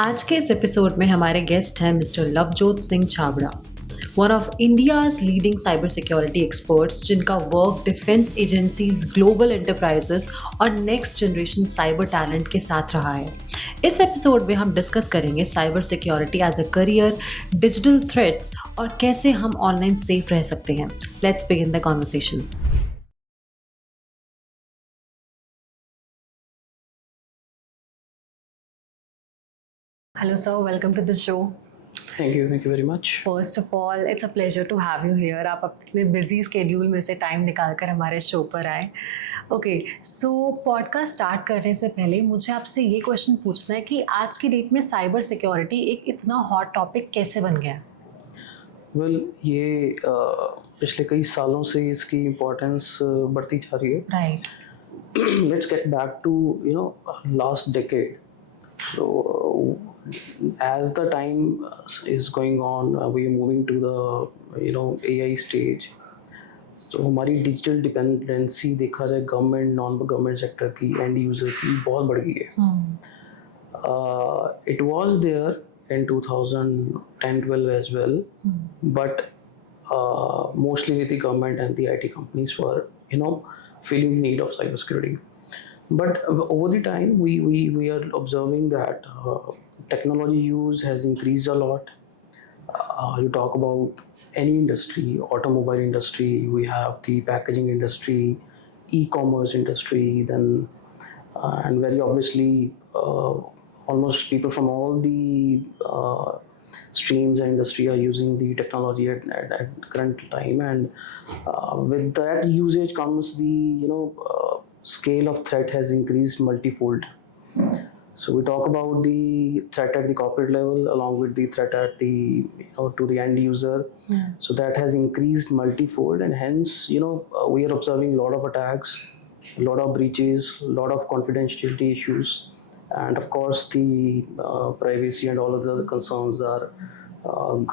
आज के इस एपिसोड में हमारे गेस्ट हैं mister Lavjot Singh Chhabra, one of India's leading cyber security experts जिनका work defence agencies, global enterprises और नेक्स्ट जनरेशन साइबर टैलेंट के साथ रहा है। इस एपिसोड में हम डिस्कस करेंगे cyber security as a career, digital threats और कैसे हम ऑनलाइन सेफ रह सकते हैं। Let's begin the conversation. Hello, sir. Welcome to the show. Thank you very much. First of all it's a pleasure to have you here. आप अपने busy schedule में से टाइम निकाल कर हमारे शो पर आए। ओके, सो पॉडकास्ट स्टार्ट करने से पहले मुझे आपसे ये क्वेश्चन पूछना है कि आज की डेट में साइबर सिक्योरिटी एक इतना हॉट टॉपिक कैसे बन गया? वेल ये पिछले कई सालों से इसकी इम्पोर्टेंस बढ़ती जा रही है. Right. Let's get back to last decade. So as the time is going on, we are moving to the AI stage. तो हमारी डिजिटल डिपेंडेंसी देखा जाए गवर्नमेंट नॉन गवर्नमेंट सेक्टर की एंड यूज़र की बहुत बढ़ गई है. It was there in 2010-12 as well, but mostly with the government and the IT companies were feeling the need of cybersecurity. But over the time, we are observing that technology use has increased a lot. You talk about any industry, automobile industry, we have the packaging industry, e-commerce industry, then and very obviously almost people from all the streams and industry are using the technology at current time, and with that usage comes the scale of threat has increased multifold. So we talk about the threat at the corporate level along with the threat at the to the end user. So that has increased multifold, and hence we are observing a lot of attacks, a lot of breaches, a lot of confidentiality issues, and of course the privacy and all of the other concerns are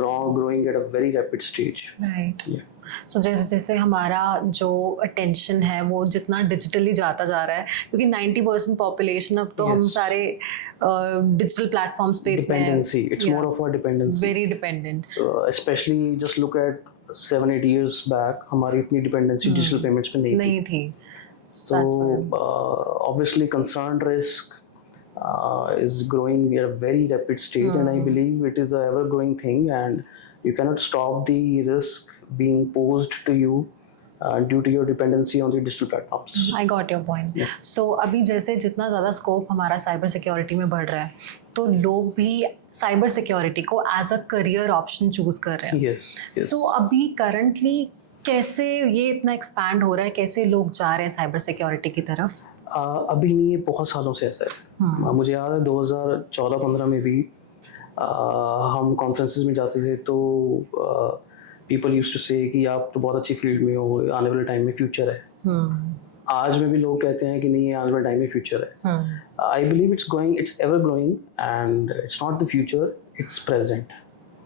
growing at a very rapid stage. Right. Yeah. सो जैसे जैसे हमारा जो अटेंशन है वो जितना डिजिटली जाता जा रहा है, क्योंकि 90% पॉपुलेशन अब तो हम Yes. सारे डिजिटल प्लेटफॉर्म्स पे Dependency. It's more of a dependency. Very dependent. So especially just look at 7-8 years back, हमारी इतनी dependency digital payments पे नहीं थी. नहीं थी. So obviously concerned risk is growing at a very rapid state, and I believe it is a ever growing thing, and you cannot stop the risk being posed to you due to your dependency on the digital platforms. I got your point. So अभी जैसे जितना ज़्यादा स्कोप हमारा cyber security में बढ़ रहा है, तो लोग भी साइबर सिक्योरिटी को as a career option choose कर रहे हैं. Yes, yes. सो अभी करंटली कैसे ये इतना एक्सपैंड हो रहा है, कैसे लोग जा रहे हैं साइबर सिक्योरिटी की तरफ? अभी नहीं, ये बहुत सालों से ऐसा है. मुझे याद है 2014-15 में भी हम कॉन्फ्रेंसेस में जाते थे तो पीपल यूज्ड टू से कि आप तो बहुत अच्छी फील्ड में हो, आने वाले टाइम में फ्यूचर है. आज में भी लोग कहते हैं कि नहीं, ये आने वाले टाइम में फ्यूचर है. I believe it's ever growing, and it's not the future, it's present.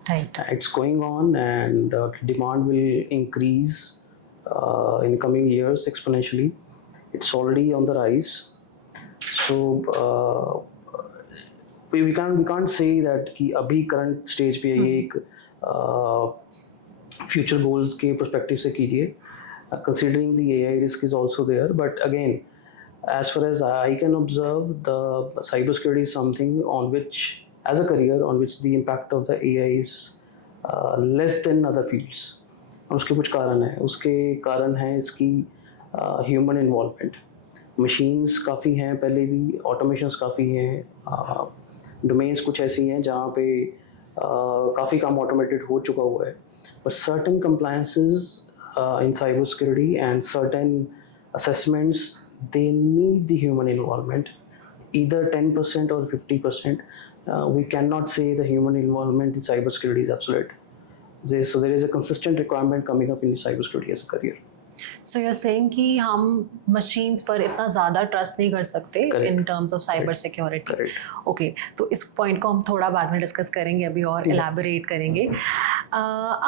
Right. It's going on, and demand will increase in coming years exponentially. It's already on the rise. So we can't say that कि अभी current stage पे ये एक future goals के perspective से कीजिए. Considering the AI risk is also there, but again, as far as I can observe, the cybersecurity is something on which, as a career, on which the impact of the AI is less than other fields. और उसके कुछ कारण हैं. उसके कारण हैं इसकी human involvement. Machines काफ़ी हैं, पहले भी ऑटोमेशंस काफ़ी हैं, डोमेन्स कुछ ऐसी हैं जहाँ पे काफ़ी काम ऑटोमेटेड हो चुका हुआ है, but certain compliances in cybersecurity and certain assessments, they need the human involvement, either 10% or 50%. We cannot say the human involvement in cybersecurity is absolute. So there is a consistent requirement coming up in cybersecurity as a career. So you are saying कि हम मशीन्स पर इतना ज़्यादा ट्रस्ट नहीं कर सकते in terms of cyber security. Okay, तो इस पॉइंट को हम थोड़ा बाद में डिस्कस करेंगे, अभी और एलैबोरेट करेंगे.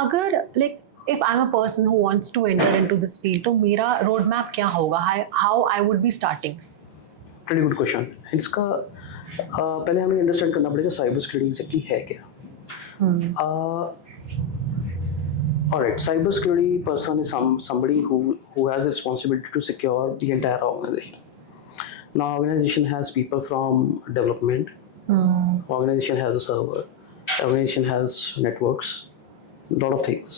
अगर like if I'm a person who wants to enter into this field, तो मेरा road map क्या होगा? How I would be starting? Pretty good question. इसका पहले हमें अंडरस्टैंड करना पड़ेगा साइबर सिक्योरिटी एग्जैक्टली है क्या. Alright, cybersecurity person is somebody who has a responsibility to secure the entire organization. Now, organization has people from development. Organization has a server. Organization has networks. A lot of things.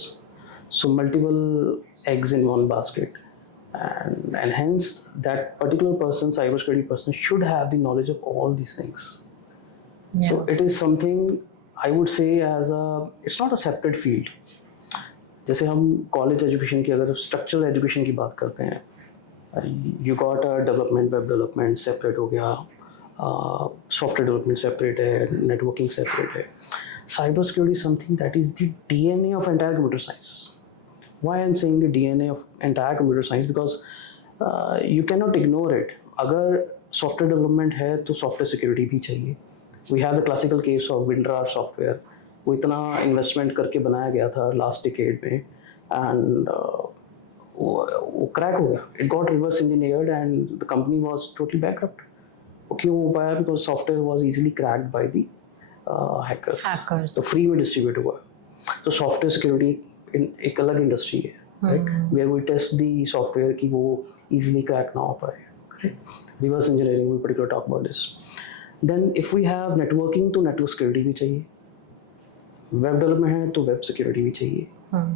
So multiple eggs in one basket, and hence that particular person, cybersecurity person, should have the knowledge of all these things. Yeah. So it is something I would say it's not a separate field. जैसे हम college education की अगर structural education की बात करते हैं, you got development, web development separate हो गया, सॉफ्टवेयर डेवलपमेंट सेपरेट है, नेटवर्किंग सेपरेट है. Cyber security something that is the DNA of entire computer science. Why I am saying the DNA of entire computer science? Because you can not ignore it. अगर software development है तो software security भी चाहिए. We have the classical case of WinRAR software. वो इतना investment करके बनाया गया था लास्ट डिकेड में, एंड वो क्रैक हो गया. It got reverse engineered and the company was totally backed up. वो क्यों हो पाया? Because software was easily cracked by the hackers. तो फ्री में डिस्ट्रीब्यूट हुआ. तो सॉफ्टवेयर सिक्योरिटी एक अलग इंडस्ट्री है, right, where we test the software कि वो इजीली क्रैक ना हो पाए. Reverse engineering, we particular talk about this. Then if we have networking, तो नेटवर्क सिक्योरिटी भी चाहिए. वेब डेवलपमेंट है तो वेब सिक्योरिटी भी चाहिए.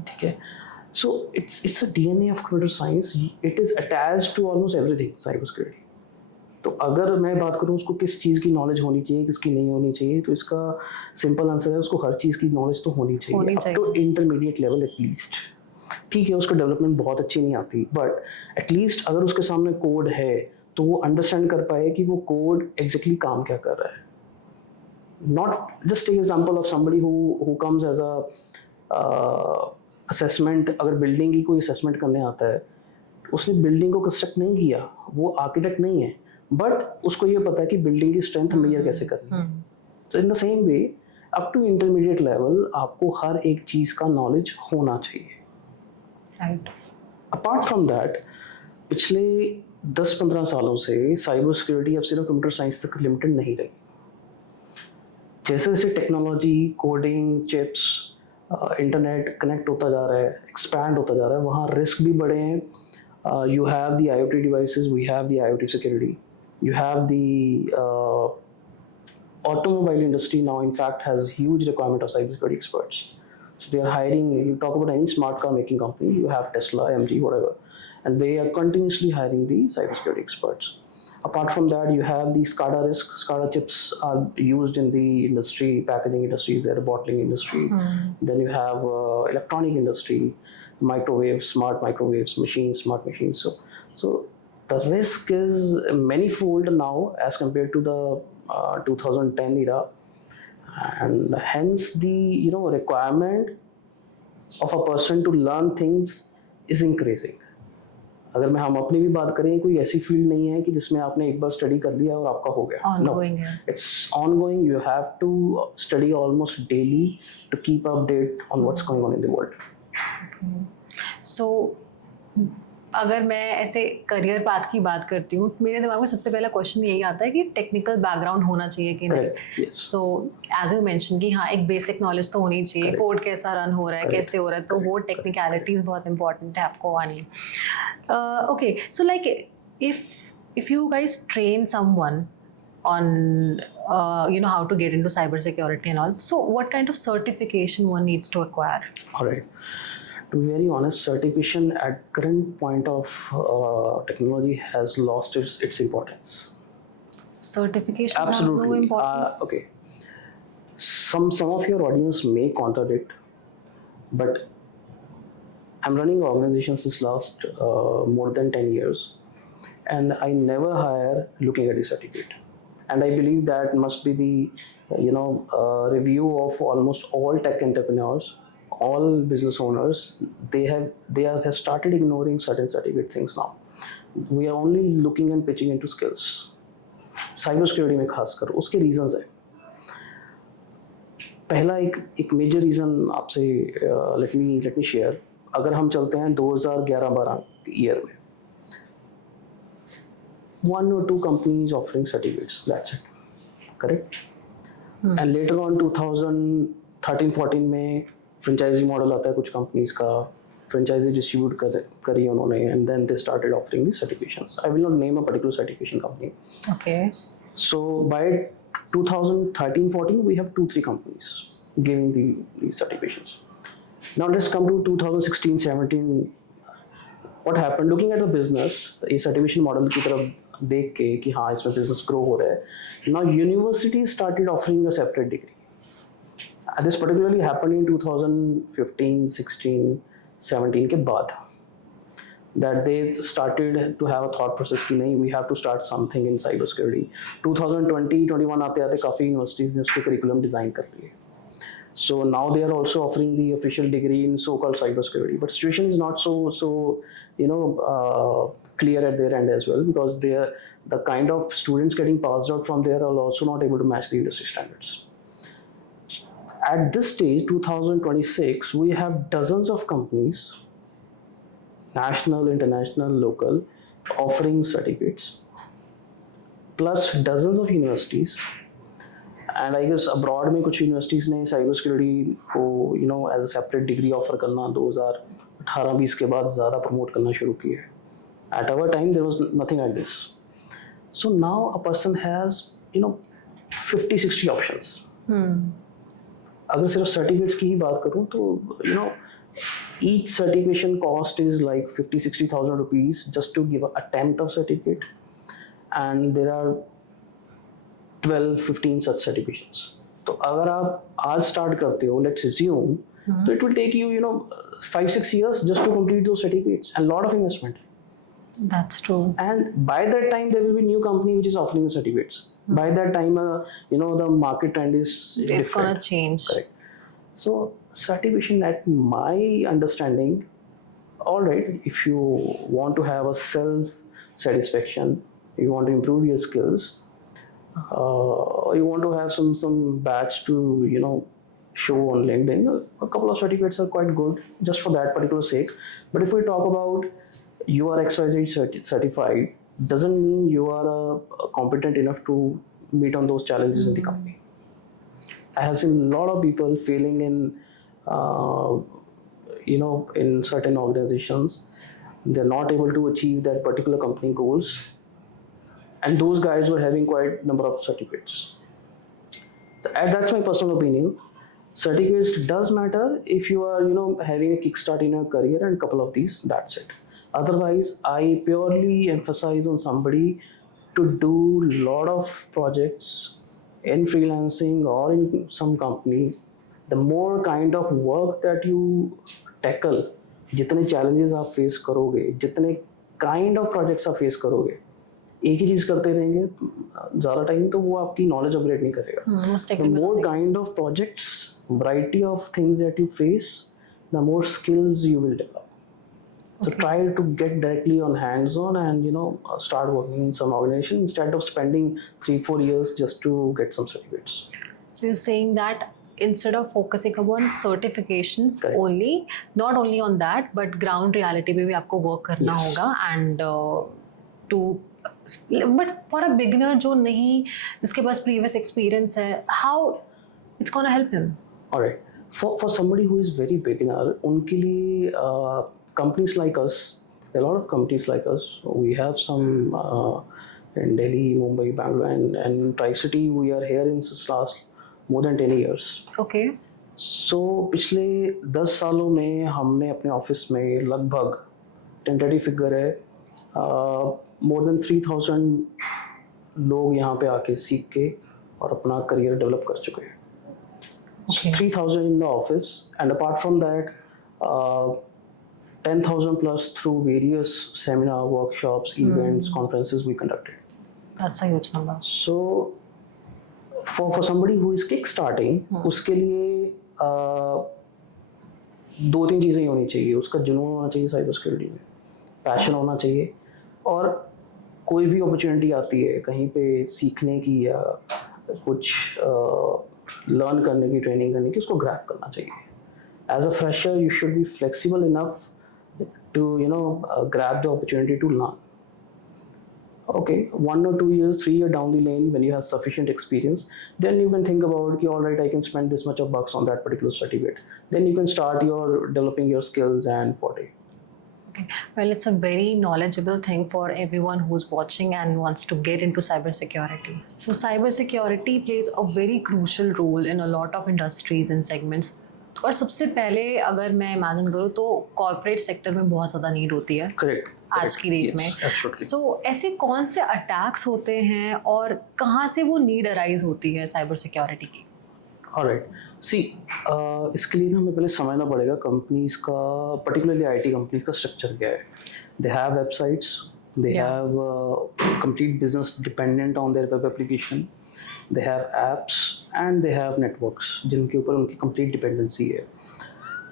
ठीक है. So it's a DNA of computer science. It is attached to almost everything cyber security. तो अगर मैं बात करूँ उसको किस चीज़ की नॉलेज होनी चाहिए, किसकी नहीं होनी चाहिए, तो इसका सिंपल आंसर है उसको हर चीज़ की नॉलेज तो होनी चाहिए, up to intermediate level at least. ठीक है, उसको डेवलपमेंट बहुत अच्छी नहीं आती, बट एटलीस्ट अगर उसके सामने कोड है तो वो अंडरस्टैंड कर पाए कि वो कोड एग्जैक्टली काम क्या कर रहा है. Not just take example of somebody who comes as a assessment. अगर बिल्डिंग की कोई असेसमेंट करने आता है, उसने बिल्डिंग को कंस्ट्रक्ट नहीं किया, वो आर्किटेक्ट नहीं है, बट उसको ये पता है कि बिल्डिंग की स्ट्रेंथ मेजर कैसे करनी है. तो in the same way up to intermediate level आपको हर एक चीज़ का नॉलेज होना चाहिए. राइट. अपार्ट फ्रॉम दैट, पिछले 10-15 सालों से साइबर सिक्योरिटी अब सिर्फ कंप्यूटर साइंस तक लिमिटेड नहीं रही. जैसे जैसे technology, coding, chips, internet connect होता जा रहा है, एक्सपैंड होता जा रहा है, वहाँ रिस्क भी बढ़े हैं. You have the IoT devices, we have the IoT security, you have the automobile industry now in fact has huge requirement of cybersecurity experts. So they are hiring. You talk about any smart car making company, you have Tesla, MG, whatever, and they are continuously hiring the cybersecurity experts. Apart from that, you have the SCADA risk. SCADA chips are used in the industry, packaging industries, there, bottling industry. Then you have electronic industry, microwaves, smart microwaves, machines, smart machines. So the risk is many-fold now as compared to the 2010 era, and hence the requirement of a person to learn things is increasing. अगर मैं हम अपनी भी बात करें, कोई ऐसी फील्ड नहीं है कि जिसमें आपने एक बार स्टडी कर लिया और आपका हो गया. No, it's ongoing. You have to study almost daily to keep update on what's going on in the world. So अगर मैं ऐसे करियर पाथ की बात करती हूँ, मेरे दिमाग में सबसे पहला क्वेश्चन यही आता है कि टेक्निकल बैकग्राउंड होना चाहिए कि नहीं. सो एज यू मेंशन कि हाँ, एक बेसिक नॉलेज तो होनी चाहिए. कोड कैसा रन हो रहा है, कैसे हो रहा है, तो वो टेक्निकलिटीज बहुत इंपॉर्टेंट है आपको आनी. Okay, so like if you guys train someone on how to get into cyber security and all, so what kind of certification one needs to acquire? All right. To be very honest, certification at current point of technology has lost its importance. Certifications Absolutely. have no importance. Okay. Some of your audience may contradict, but I'm running an organization since last more than 10 years, and I never hire looking at the certificate. And I believe that must be the review of almost all tech entrepreneurs, all business owners. They have started ignoring certain certificate things now. We are only looking and pitching into skills. Cyber security में खासकर उसके रीजंस है. पहला एक major reason आपसे let me share. अगर हम चलते हैं 2011-12 ईयर में, 1 or 2 companies offering certificates, that's it. Correct. And later on 2013-14 में फ्रेंचाइजी मॉडल आता है कुछ कंपनीज का, फ्रेंचाइजी डिस्ट्रीब्यूट करी उन्होंने, and then they started offering the certifications. I will not name a particular certification company. Okay. So by 2013-14 we have 2-3 companies giving these certifications. Now let's come to 2016-17. What happened? Looking at the business, ये certification model की तरफ देख के कि हाँ इसमें business grow हो रहा है. Now universities started offering a separate degree. This particularly happened in 2015, 16, 17 के बाद. That they started to have a thought process कि नहीं, we have to start something in cyber security. 2020-21 आते आते काफ़ी universities ने उसके curriculum design कर लिए. So now they are also offering the official degree in so-called cyber security. But situation is not so clear at their end as well, because the kind of students getting passed out from there are also not able to match the industry standards. At this stage, 2026, we have dozens of companies, national, international, local, offering certificates, plus dozens of universities. And I guess abroad में कुछ universities ने cyber security को as a separate degree offer करना 2018-20 के बाद ज़्यादा promote करना शुरू किया है. At our time there was nothing like this. So now a person has 50-60 options. अगर सिर्फ certificates की ही बात करूँ तो each certification cost is like 50,000-60,000 rupees just to give an attempt of certificate, and there are 12-15 such certifications. तो अगर आप आज start करते हो, let's assume, so it will take you 5-6 years just to complete those certificates, and lot of investment. That's true. And by that time there will be new company which is offering the certificates. By that time the market trend is different. It's gonna change. Correct. So certification, at my understanding, all right, if you want to have a self satisfaction, you want to improve your skills, you want to have some badge to show on LinkedIn, a couple of certificates are quite good just for that particular sake. But if we talk about you are XYZ certified, doesn't mean you are competent enough to meet on those challenges in the company. I have seen a lot of people failing in in certain organizations. They're not able to achieve that particular company goals, and those guys were having quite a number of certificates. So, that's my personal opinion. Certificates does matter if you are having a kickstart in your career, and a couple of these, that's it. Otherwise, I purely emphasize on somebody to do a lot of projects in freelancing or in some company. The more kind of work that you tackle, जितने challenges आप face करोगे, जितने kind of projects आप face करोगे, एक ही चीज़ करते रहेंगे ज़्यादा टाइम तो वो आपकी knowledge upgrade नहीं करेगा. The more kind of projects, variety of things that you face, the more skills you will develop. So try to get directly on hands-on and start working in some organization instead of spending 3-4 years just to get some certificates. So you're saying that instead of focusing upon certifications Correct. only, not only on that, but ground reality पे भी आपको work करना Yes. होगा, and but for a beginner जो नहीं, जिसके पास previous experience है, how it's gonna help him? All right. For somebody who is very beginner, उनके लिए companies like us, a lot of companies like us, we have some in Delhi, Mumbai, Bangalore, and Tri-City. We are here in since last more than 10 years. Okay. So पिछले 10 सालों में हमने अपने ऑफिस में लगभग tentative figure है more than 3,000 लोग यहाँ पे आके सीख के और अपना करियर डेवलप कर चुके हैं. Okay. 3,000 in the office, and apart from that 10,000 plus through various seminar, workshops, events, conferences we conducted. That's a huge number. So for somebody who is kickstarting, उसके लिए 2-3 चीज़ें ही होनी चाहिए. उसका जुनून होना चाहिए साइबर सिक्योरिटी में, पैशन होना चाहिए, और कोई भी अपॉर्चुनिटी आती है कहीं पे सीखने की या कुछ लर्न करने की, ट्रेनिंग करने की, उसको ग्रैब करना चाहिए. As a fresher, you should be flexible enough to grab the opportunity to learn. Okay, 1 or 2 years, 3 year down the lane, when you have sufficient experience, then you can think about, okay, all right, I can spend this much of bucks on that particular certificate. Then you can start your developing your skills and forte. Okay. Well, it's a very knowledgeable thing for everyone who's watching and wants to get into cybersecurity. So, cybersecurity plays a very crucial role in a lot of industries and segments. और सबसे पहले अगर मैं इमेजिन करूँ तो corporate sector में बहुत ज़्यादा नीड होती है Correct. आज की डेट में. सो ऐसे कौन से अटैक्स होते हैं और कहाँ से वो नीड अराइज होती है साइबर सिक्योरिटी की? ऑलराइट, सी इसके लिए ना हमें पहले समझना पड़ेगा कंपनीज का, पर्टिकुलरली आईटी कंपनी का स्ट्रक्चर क्या है. They have websites, they have complete business dependent on their web application, they have apps and they have networks जिनके ऊपर उनकी कंप्लीट डिपेंडेंसी है.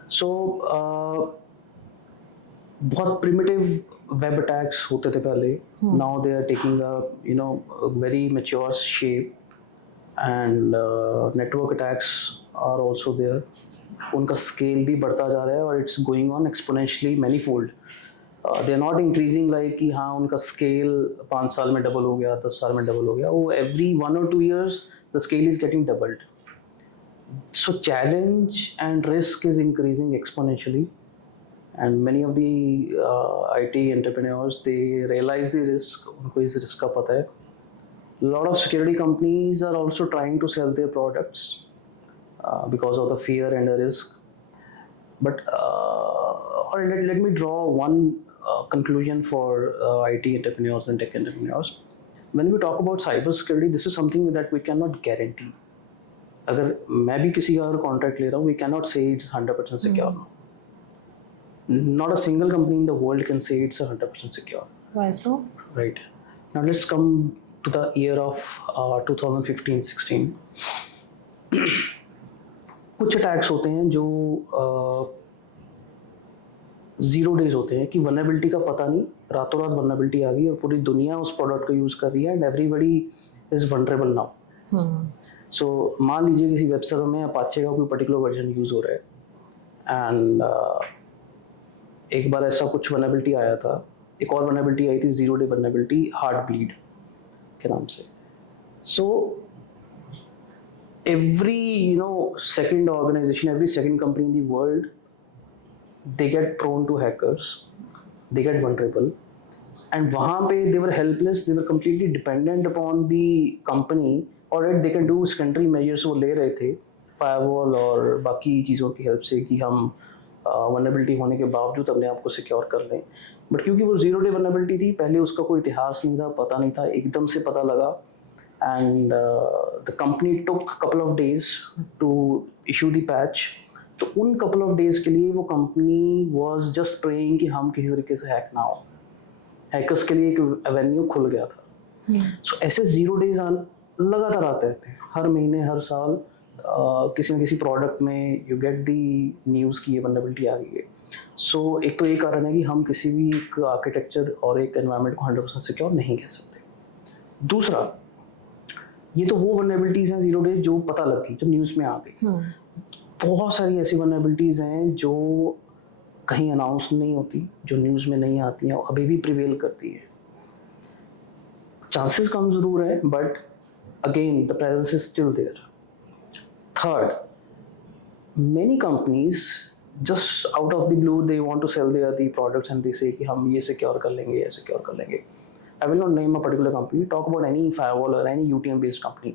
सो बहुत प्रिमिटिव वेब अटैक्स होते थे पहले. Now they are taking a very mature shape, and network attacks are also there. उनका scale भी बढ़ता जा रहा है और it's going on exponentially many fold. They are not increasing like कि हाँ उनका स्केल 5 साल में डबल हो गया, 10 साल में डबल हो गया. वो एवरी 1 or 2 years the scale is getting doubled. So challenge and risk is increasing exponentially, and many of the IT entrepreneurs, they realize the risk. उनको इस risk का पता है. A lot of security companies are also trying to sell their products because of the fear and the risk. But or let me draw one conclusion for IT entrepreneurs and tech entrepreneurs. When we talk about cyber security, this is something that we cannot guarantee. अगर मैं भी किसी का अगर contract ले रहा हूँ, we cannot say it's 100% secure. Not a single company in the world can say it's 100% secure. Why so? Right. Now let's come to the year of 2015-16. कुछ अटैक्स होते हैं जो 0 days होते हैं कि वनरेबिलिटी का पता नहीं, रातों रात वनरेबिलिटी आ गई और पूरी दुनिया उस प्रोडक्ट को यूज़ कर रही है and everybody is vulnerable now. So मान लीजिए किसी वेब सर्वर में अपाचे का कोई पर्टिकुलर वर्जन यूज़ हो रहा है एंड एक बार ऐसा कुछ वनरेबिलिटी आया था. एक और वनरेबिलिटी आई थी 0 day वनरेबिलिटी, हार्ट ब्लीड के नाम से. सो every second organization, every second company in the world, they get prone to hackers, they get vulnerable, and वहाँ पे they were helpless, they were completely dependent upon the company. और they can do secondary measures वो ले रहे थे firewall और बाकी चीज़ों की हेल्प से कि हम वनरेबिलिटी होने के बावजूद अपने आप को सिक्योर कर लें. बट क्योंकि वो 0 day वनरेबिलिटी थी, पहले उसका कोई इतिहास नहीं था, पता नहीं था, एकदम से पता लगा and the company took couple of days to issue the patch. तो उन कपल ऑफ डेज के लिए वो कंपनी वाज जस्ट प्रेइंग कि हम किसी तरीके से हैक ना हो. हैकर्स के लिए एक एवेन्यू खुल गया था. सो ऐसे 0 days लगातार आते थे, हर महीने हर साल किसी न किसी प्रोडक्ट में यू गेट दी न्यूज़ की ये वनरेबिलिटी आ गई है. सो एक तो ये कारण है कि हम किसी भी एक आर्किटेक्चर और एक एनवायरनमेंट को 100% सिक्योर नहीं कह सकते. दूसरा, ये तो वो वनरेबिलिटीज़ हैं 0 days जो पता लग गई, जो न्यूज़ में आ गई. बहुत सारी ऐसी वनरेबिलिटीज़ हैं जो कहीं अनाउंस नहीं होती, जो न्यूज़ में नहीं आती हैं और अभी भी प्रिवेल करती है. चांसेस कम ज़रूर है but again the presence is still there. Third, many companies just out of the blue they want to sell the products and they say कि हम ये secure कर लेंगे, ये secure कर लेंगे. I will not name a particular company. Talk about any firewall or any UTM based company.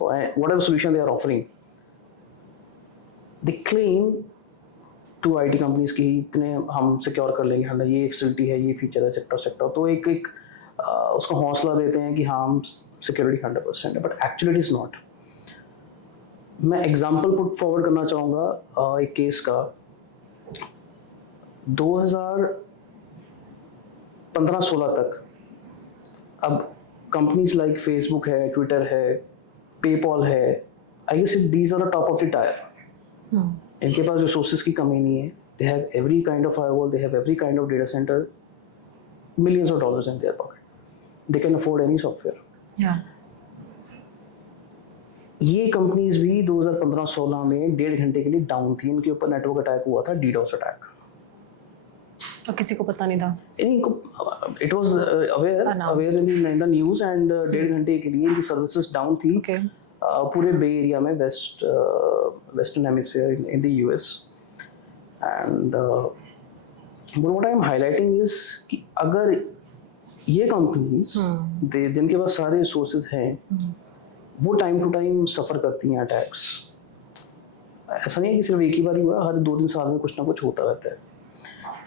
Whatever solution they are offering, they claim to IT companies कि इतने हम secure कर लेंगे, हमारा ये facility है, ये feature है, sector. तो एक उसको हौसला देते हैं कि हाँ हम security 100% है, but actually it is not. मैं एग्जाम्पल पुट फॉरवर्ड करना चाहूँगा एक केस का. 2015-16 तक अब कंपनीज लाइक फेसबुक है, ट्विटर है, पेपॉल है, I guess these are the top of the tier. इनके पास रिसोर्सेज की कमी नहीं है. They have every kind of firewall, they have every kind of data center, millions of dollars in their pocket. They can afford any software. Yeah. ये कंपनीज भी 2015-16 में 1.5 घंटे के लिए डाउन थी. इनके ऊपर नेटवर्क अटैक हुआ था, डीडोस अटैक. और किसी को पता नहीं था? It was aware in the news and 1.5 घंटे के लिए इनकी सर्विसेज डाउन थी Okay. पूरे बे एरिया में western hemisphere in the US. And what I am highlighting is कि अगर ये कंपनीज जिनके पास सारे रिसोर्सेज हैं वो टाइम टू टाइम सफ़र करती हैं अटैक्स. ऐसा नहीं है कि सिर्फ एक ही बार ही हुआ, हर 2-3 साल में कुछ ना कुछ होता रहता है.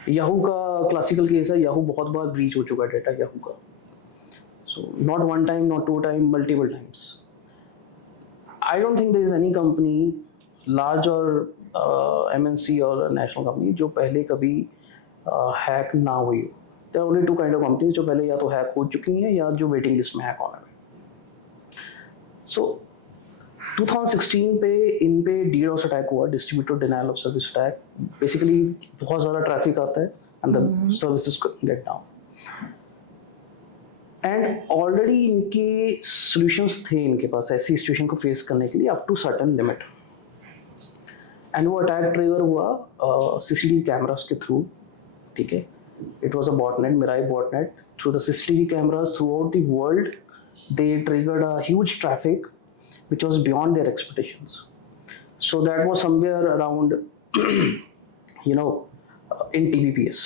याहू का क्लासिकल केस है. याहू बहुत बार ब्रीच हो चुका है डेटा याहू का. So not one time, not two time, multiple times. I don't think there is any company large और एमएनसी और नेशनल कंपनी जो पहले कभी हैक ना हुई. There are only 2 kind of companies जो पहले या तो हैक हो चुकी हैं या जो वेटिंग लिस्ट में हैक होना है. सो 2016 पे इन पे DDoS अटैक हुआ, distributed denial of service attack. Basically बहुत ज़्यादा ट्रैफिक आता है and the services get down. And already इनके सॉल्यूशंस थे इनके पास ऐसी सिचुएशन को फेस करने के लिए up to certain limit. And वो अटैक ट्रिगर हुआ CCTV कैमरास के थ्रू. ठीक है, it was a botnet, Mirai botnet. Through the CCTV cameras throughout the world they triggered a huge traffic which was beyond their expectations. So that was somewhere around in TBPS,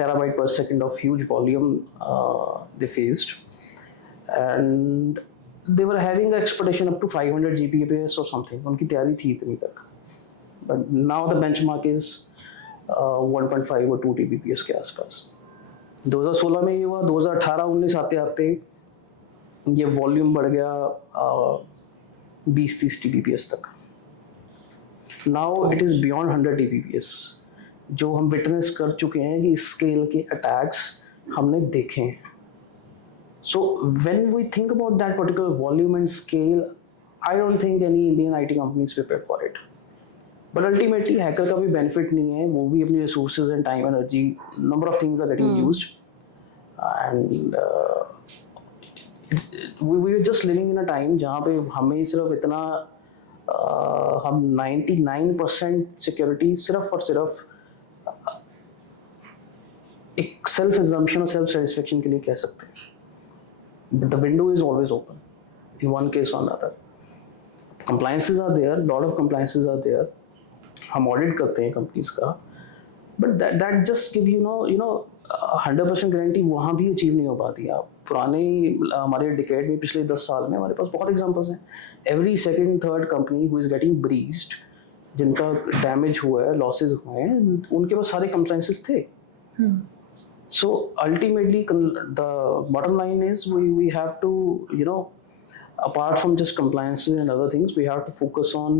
terabyte per second of huge volume they faced, and they were having an expectation up to 500 Gbps or something. उनकी तैयारी थी इतनी तक, but now the benchmark is 1.5 और 2 Gbps के आसपास. 2016 में ये हुआ. 2018-19 आते आते ये वॉल्यूम बढ़ गया 20-30 Gbps तक. नाउ इट इज़ बियॉन्ड 100 Gbps जो हम विटनेस कर चुके हैं कि इस स्केल के अटैक्स हमने देखे हैं. So when we think about that particular volume and scale, I don't think any Indian IT companies prepared for it. But ultimately hacker का भी बेनिफिट नहीं है. वो भी अपनी resources and time energy, number of things are getting used, and we were just living in a time जहाँ पे हमें सिर्फ इतना हम 99% सिक्योरिटी सिर्फ और सिर्फ एक सेल्फ एग्जम्पशन और सेल्फ सेटिस्फेक्शन के लिए कह सकते हैं. But the window is always open in one case और another. Compliances are there, lot of compliances are there. हम ऑडिट करते हैं कंपनीज का, but that just give 100% guarantee वहाँ भी अचीव नहीं हो पाती. आप पुराने हमारे डिकेड में पिछले 10 साल में हमारे पास बहुत एग्जांपल्स हैं. Every second third company who is getting breached, जिनका डैमेज हुआ है, लॉसेज हुए हैं, उनके पास सारे कंप्लायंसेस थे. So ultimately the bottom line is we have to apart from just compliances and other things, we have to focus on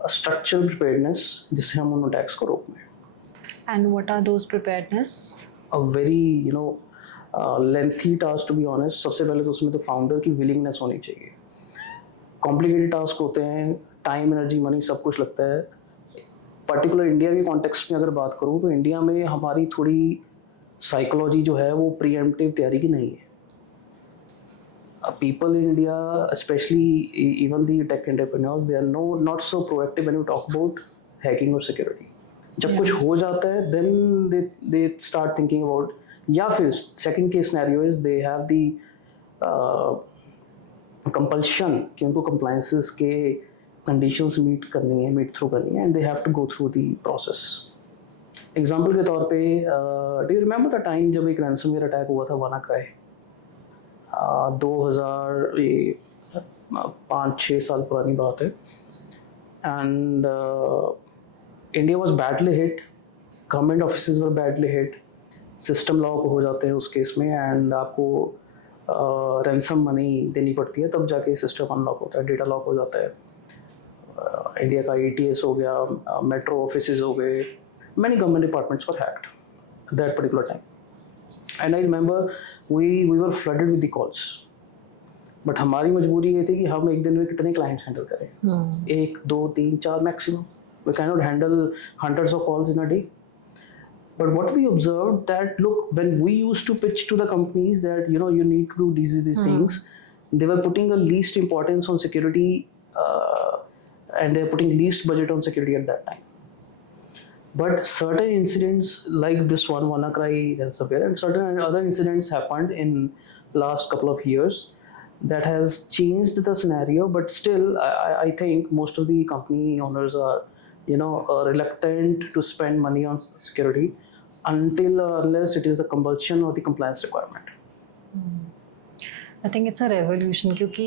a structural preparedness जिससे हम उन अटैक्स को रोक लें. And what are those preparedness? A very lengthy task to be honest. सबसे पहले तो उसमें तो फाउंडर की विलिंगनेस होनी चाहिए. कॉम्प्लिकेटेड टास्क होते हैं, टाइम एनर्जी मनी सब कुछ लगता है. पर्टिकुलर इंडिया के कॉन्टेक्स्ट में अगर बात करूँ तो इंडिया में हमारी थोड़ी साइकोलॉजी जो है वो प्रीएम्प्टिव तैयारी की नहीं है. People in India, especially even the tech entrepreneurs, they are not so proactive when you talk about hacking or security. जब कुछ हो जाता है then they start thinking about, या फिर second case scenario is they have the compulsion कि उनको compliances के conditions meet through करनी है, and they have to go through the process. Example के तौर पे do you remember the time जब एक ransomware attack हुआ था WannaCry? 5-6 साल पुरानी बात है. And India was badly hit, government office were badly hit, system lock हो जाते हैं उस केस में, एंड आपको रैंसम मनी देनी पड़ती है, तब जाके सिस्टम अनलॉक होता है, डेटा लॉक हो जाता है. इंडिया का ATS हो गया, मेट्रो ऑफिस हो गए, many government departments were hacked that particular time. And I remember we were flooded with the calls. But हमारी मजबूरी ये थी कि हम एक दिन में कितने क्लाइंट्स हैंडल करें. 1, 2, 3, 4 maximum. We cannot handle hundreds of calls in a day. But what we observed that, look, when we used to pitch to the companies that you need to do these things, they were putting the least importance on security and they're putting least budget on security at that time. But certain incidents like this one, WannaCry ransomware, and certain other incidents happened in last couple of years that has changed the scenario. But still, I think most of the company owners are, reluctant to spend money on security until or unless it is the compulsion or the compliance requirement. I think it's a revolution क्योंकि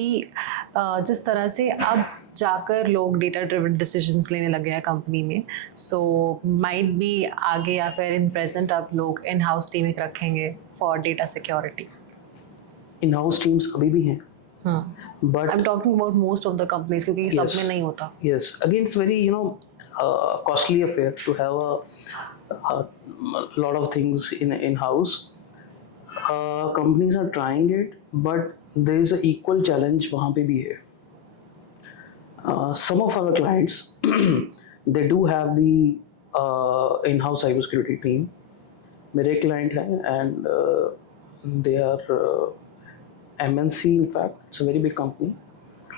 जिस तरह से अब जाकर लोग data driven decisions लेने लगे हैं कंपनी में, सो माइट बी आगे या फिर इन प्रेजेंट अब लोग इन हाउस टीम एक रखेंगे for data security. In house teams अभी भी हैं, but I am talking about most of the companies क्योंकि सब Yes. में नहीं होता. yes, again it's very costly affair to have a lot of things in house. Companies are trying it, but there is an equal challenge वहाँ पे भी है. Some of our clients they do have the in-house cybersecurity team. मेरे client हैं and they are MNC. In fact, it's a very big company.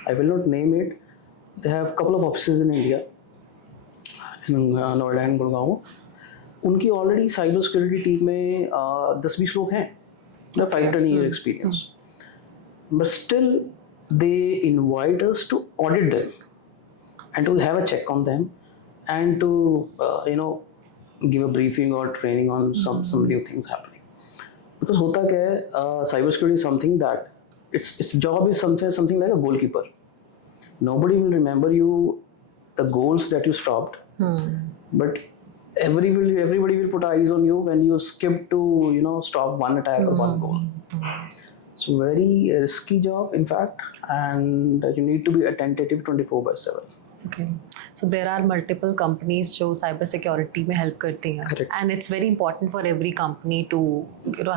I will not name it. They have a couple of offices in India, in Noida and Gurgaon. उनकी already cyber security team में 10-20 लोग हैं, 5-10 year experience. But still they invite us to audit them and to have a check on them and to give a briefing or training on some new things happening. Because होता क्या है, cyber security is something that its job is something like a goalkeeper. Nobody will remember you the goals that you stopped, but everybody will put eyes on you when you skip to stop one attack or one goal. So very risky job, in fact, and you need to be attentive 24/7. Okay. So there are multiple companies जो cyber security में help करती हैं. Correct. And it's very important for every company to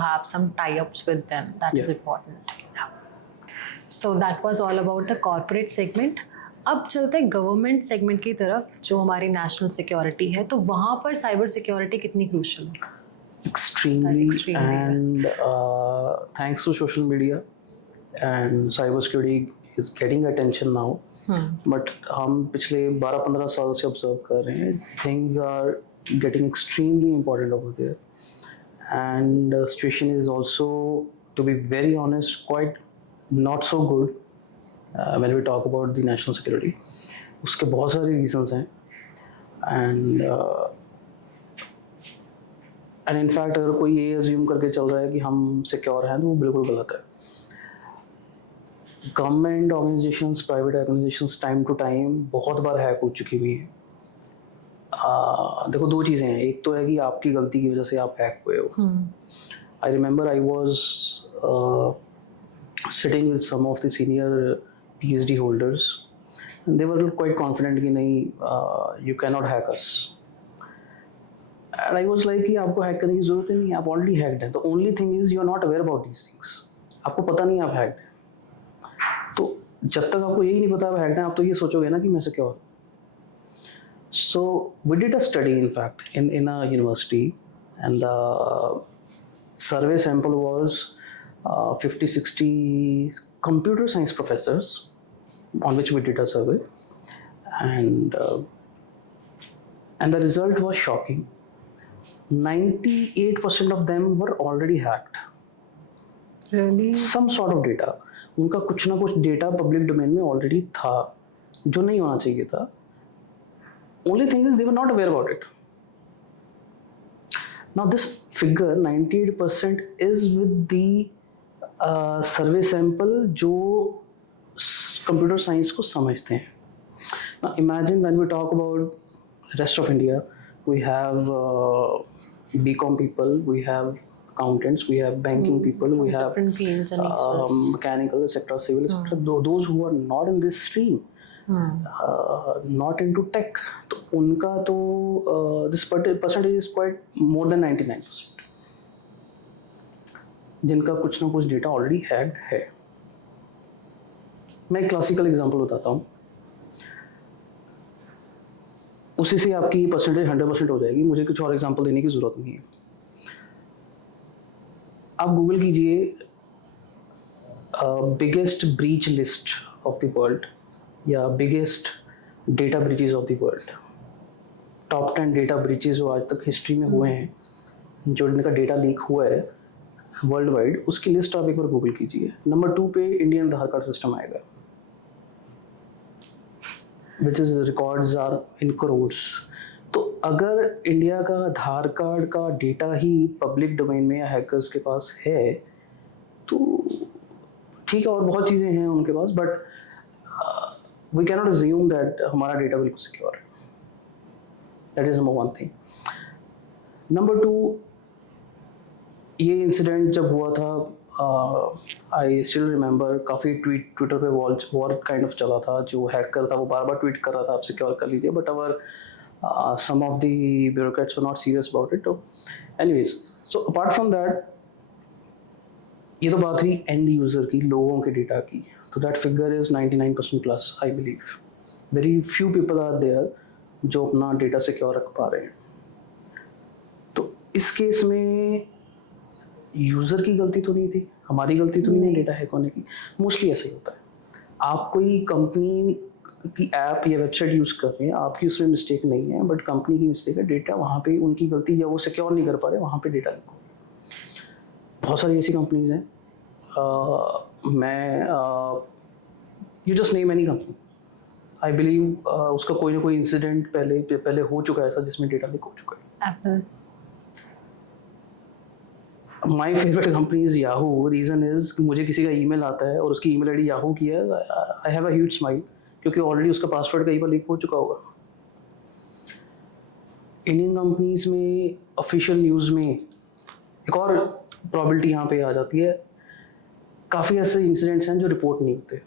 have some tie-ups with them. That is Yeah. important. So that was all about the corporate segment. अब चलते हैं government segment की तरफ जो हमारी नेशनल सिक्योरिटी है, तो वहाँ पर साइबर सिक्योरिटी कितनी क्रूशल है? Extremely, Extremely, and thanks to social media and cybersecurity is getting attention now. But हम पिछले 12-15 साल से ऑब्जर्व कर रहे हैं, things are getting extremely important over there, and situation is also, to be very honest, quite not so good when we talk about the national security. उसके बहुत सारे reasons हैं, and in fact अगर कोई ये assume करके चल रहा है कि हम सिक्योर हैं तो वो बिल्कुल गलत है. Government organisations, private organisations time to time बहुत बार हैक हो चुकी हुई हैं. देखो दो चीज़ें हैं, एक तो है कि आपकी गलती की वजह से आप हैक हुए हो. I remember I was sitting with some of the senior PhD holders and they were quite confident कि नहीं, you cannot hack us. And I was like कि आपको हैक करने की ज़रूरत ही नहीं है, आप ऑलरेडी हैक्ड हैं. The only thing is you are not aware about these things. आपको पता नहीं आप हैक्ड हैं. तो जब तक आपको यही नहीं पता आप हैक्ड हैं, आप तो ये सोचोगे ना कि मैं secure. So we did a study, in fact, in a university, and the survey sample was 50-60 computer science professors on which we did a survey, and the result was shocking. 98% of them were already hacked. Really? Some sort of data, उनका कुछ ना कुछ data public domain में ऑलरेडी था जो नहीं होना चाहिए था. Only thing is they were not aware about it. Now this figure 98% is with the survey sample जो कंप्यूटर साइंस को समझते हैं. Now imagine when we talk about rest of India, we have BCom people, we have accountants, we have banking people, we have Different fields and niches. mechanical, etc., civil, etc. Those who are not in this stream, not into tech, तो उनका तो this percentage is quite more than 99%, जिनका कुछ ना कुछ data already hacked है. मैं एक क्लासिकल एग्जांपल बताता हूँ, उसी से आपकी परसेंटेज 100% हो जाएगी. मुझे कुछ और एग्जांपल देने की ज़रूरत नहीं है. आप गूगल कीजिए biggest breach list of the world या biggest data breaches of the world. Top 10 data breaches जो आज तक हिस्ट्री में हुए हैं, जो इनका डेटा लीक हुआ है वर्ल्ड वाइड, उसकी लिस्ट आप एक बार गूगल कीजिए। नंबर 2 पे इंडियन आधार कार्ड सिस्टम आएगा, which is records are in crores. तो अगर इंडिया का आधार कार्ड का डेटा ही पब्लिक डोमेन में या हैकर्स के पास है तो ठीक है, और बहुत चीज़ें हैं उनके पास, but we can not assume that हमारा डेटा बिल्कुल सिक्योर है। That is number 1 thing. Number 2, ये इंसिडेंट जब हुआ था, आई स्टिल रिमेंबर, काफ़ी ट्विटर पे वॉर काइंड ऑफ चला था। जो हैकर था वो बार बार ट्वीट कर रहा था आप सिक्योर कर लीजिए, but our some of the bureaucrats were not serious about it. So anyways, so apart from that, ये तो बात हुई एंड यूज़र की, लोगों के डेटा की। तो that figure is 99% plus I believe. Very few people are there जो अपना डेटा सिक्योर रख पा रहे हैं। तो इस केस में यूज़र की गलती तो नहीं थी, हमारी गलती तो नहीं है डेटा हैक होने की। मोस्टली ऐसा ही होता है। आप कोई कंपनी की ऐप या वेबसाइट यूज़ कर रहे हैं, आपकी उसमें मिस्टेक नहीं है, बट कंपनी की मिस्टेक है, डेटा वहाँ पे उनकी गलती, या वो सिक्योर नहीं कर पा रहे, वहाँ पे डेटा लीक हो। बहुत सारी ऐसी कंपनीज हैं, मैं you just name any company, I believe उसका कोई ना कोई इंसिडेंट पहले हो चुका है ऐसा जिसमें डेटा लीक हो चुका है। Apple, my favourite company is Yahoo. Reason is मुझे किसी का ईमेल आता है और उसकी ईमेल आईडी याहू की है, I have a huge smile, क्योंकि ऑलरेडी उसका पासवर्ड कई बार लीक हो चुका होगा। इंडियन कंपनीज में ऑफिशियल न्यूज़ में एक और प्रॉबिलिटी यहाँ पे आ जाती है, काफ़ी ऐसे इंसिडेंट्स हैं जो रिपोर्ट नहीं होते।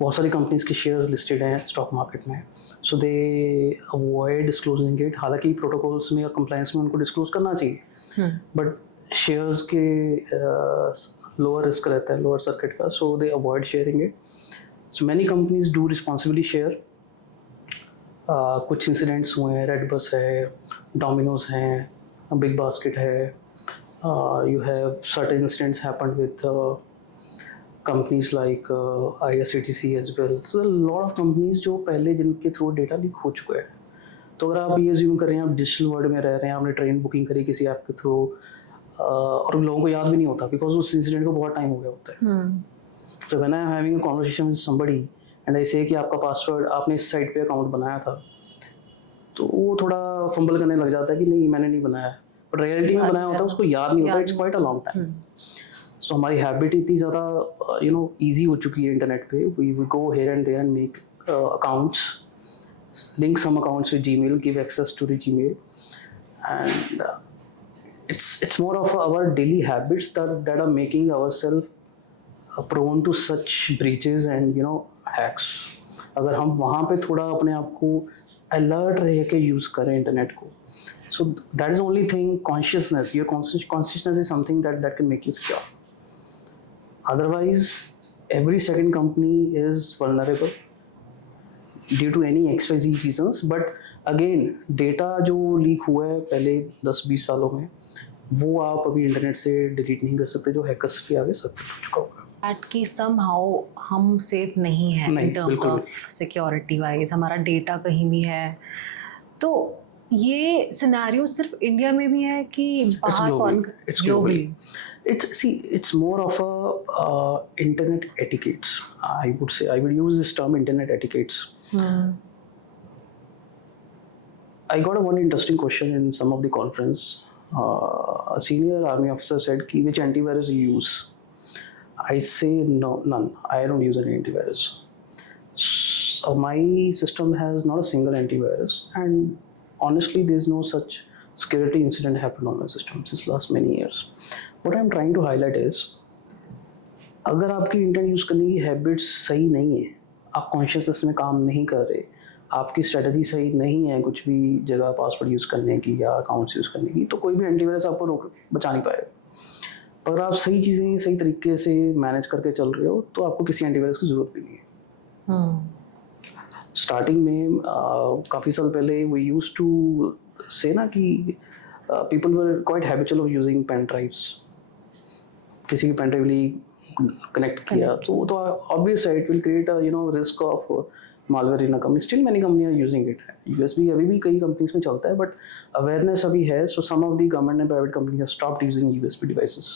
बहुत सारी कंपनीज के शेयर्स लिस्टेड हैं स्टॉक मार्केट में, so they avoid disclosing it. हालांकि प्रोटोकॉल्स में या कंप्लायंस में उनको डिस्क्लोज करना चाहिए, बट शेयर्स के लोअर रिस्क रहता है, लोअर सर्किट का, so they avoid sharing it. So many companies do responsibly share. कुछ इंसिडेंट्स हुए हैं, रेड बस है, डोमिनोज हैं, बिग बास्केट है, you have certain incidents happened with companies like IRCTC as well. So lot of companies जो पहले जिनके through data leak हो चुका है। तो अगर आप ये अज्यूम कर रहे हैं आप डिजिटल वर्ल्ड में रह रहे हैं, आपने ट्रेन बुकिंग करी किसी ऐप के थ्रू, और लोगों को याद भी नहीं होता बिकॉज उस इंसिडेंट को बहुत टाइम हो गया होता है। तो when I am having a conversation with somebody and I से कि आपका पासवर्ड आपने इस साइट पे अकाउंट बनाया था, तो वो थोड़ा फंबल करने लग जाता है कि नहीं मैंने नहीं बनाया है, बट रियलिटी में बनाया होता है, उसको याद नहीं होता। It's quite a long time. So हमारी हैबिट इतनी ज़्यादा ईजी हो चुकी है इंटरनेट पे, we go here and there and make accounts, link some accounts with Gmail, give access to the Gmail, and it's more of our daily habits that are making ourselves prone to such breaches and hacks. अगर हम वहाँ पे थोड़ा अपने आप को अलर्ट रह के यूज़ करें इंटरनेट को, so that is the only thing. Consciousness, your consciousness is something that can make you secure. Otherwise, every second company is vulnerable due to any XYZ reasons. But again data जो लीक हुआ है पहले 10-20 सालों में, वो आप अभी इंटरनेट से डिलीट नहीं कर सकते, जो हैकर्स के आगे सब कुछ हो चुका होगा। एट कि समहाउ हम सेफ नहीं हैं in terms of security wise, हमारा डेटा कहीं भी है। तो ये सिनेरियो सिर्फ इंडिया में भी है कि बाहर? It's globally. It's more of a internet etiquettes. I would use this term, internet etiquettes. I got one interesting question in some of the conference. A senior army officer said, "Which antivirus you use?" I say no, none. I don't use any antivirus. So my system has not a single antivirus, and honestly, there's no such security incident happened on my system since last many years. What I'm trying to highlight is, अगर आपकी internet use करने की हैबिट्स सही नहीं है, आप कॉन्शियसनेस में काम नहीं कर रहे, आपकी स्ट्रेटजी सही नहीं है कुछ भी जगह पासवर्ड यूज़ करने की या अकाउंट्स यूज़ करने की, तो कोई भी एंटीवायरस आपको बचा नहीं पाएगा। पर अगर आप सही चीज़ें सही तरीके से मैनेज करके चल रहे हो तो आपको किसी एंटीवायरस की ज़रूरत भी नहीं है। स्टार्टिंग में काफ़ी साल पहले वी यूज्ड टू से ना कि people were quite habitual of using pen drives. किसी की पेन ड्राइव कनेक्ट किया तो ऑब्वियस है it will create risk of malware in a company, still many company are using it. USB अभी भी कई कंपनीज में चलता है, बट अवेयरनेस अभी है. So some of the government and private companies have stopped using USB devices.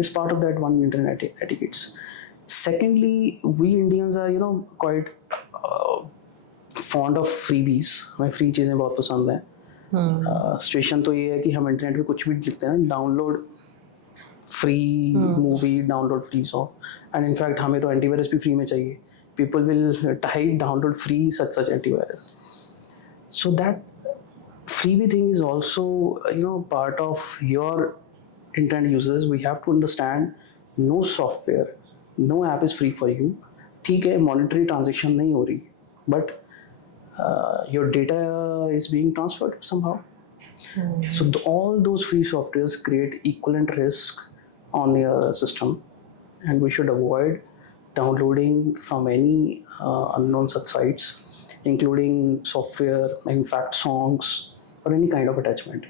It's part of that one internet etiquettes. Secondly, we Indians are quite fond of freebies. हमें फ्री चीज़ें बहुत पसंद हैं. सिचुएशन तो ये है कि हम इंटरनेट पे कुछ भी लिखते हैं, download free movie, download free song, and in fact हमें तो एंटीवायरस भी फ्री में चाहिए. People will type download free such antivirus. So that freebie thing is also part of your internet users. We have to understand no software, no app is free for you. ठीक है, monetary transaction नहीं हो रही, but your data is being transferred somehow. So all those free softwares create equivalent risk on your system, and we should avoid downloading from any unknown such sites, including software, in fact songs or any kind of attachment.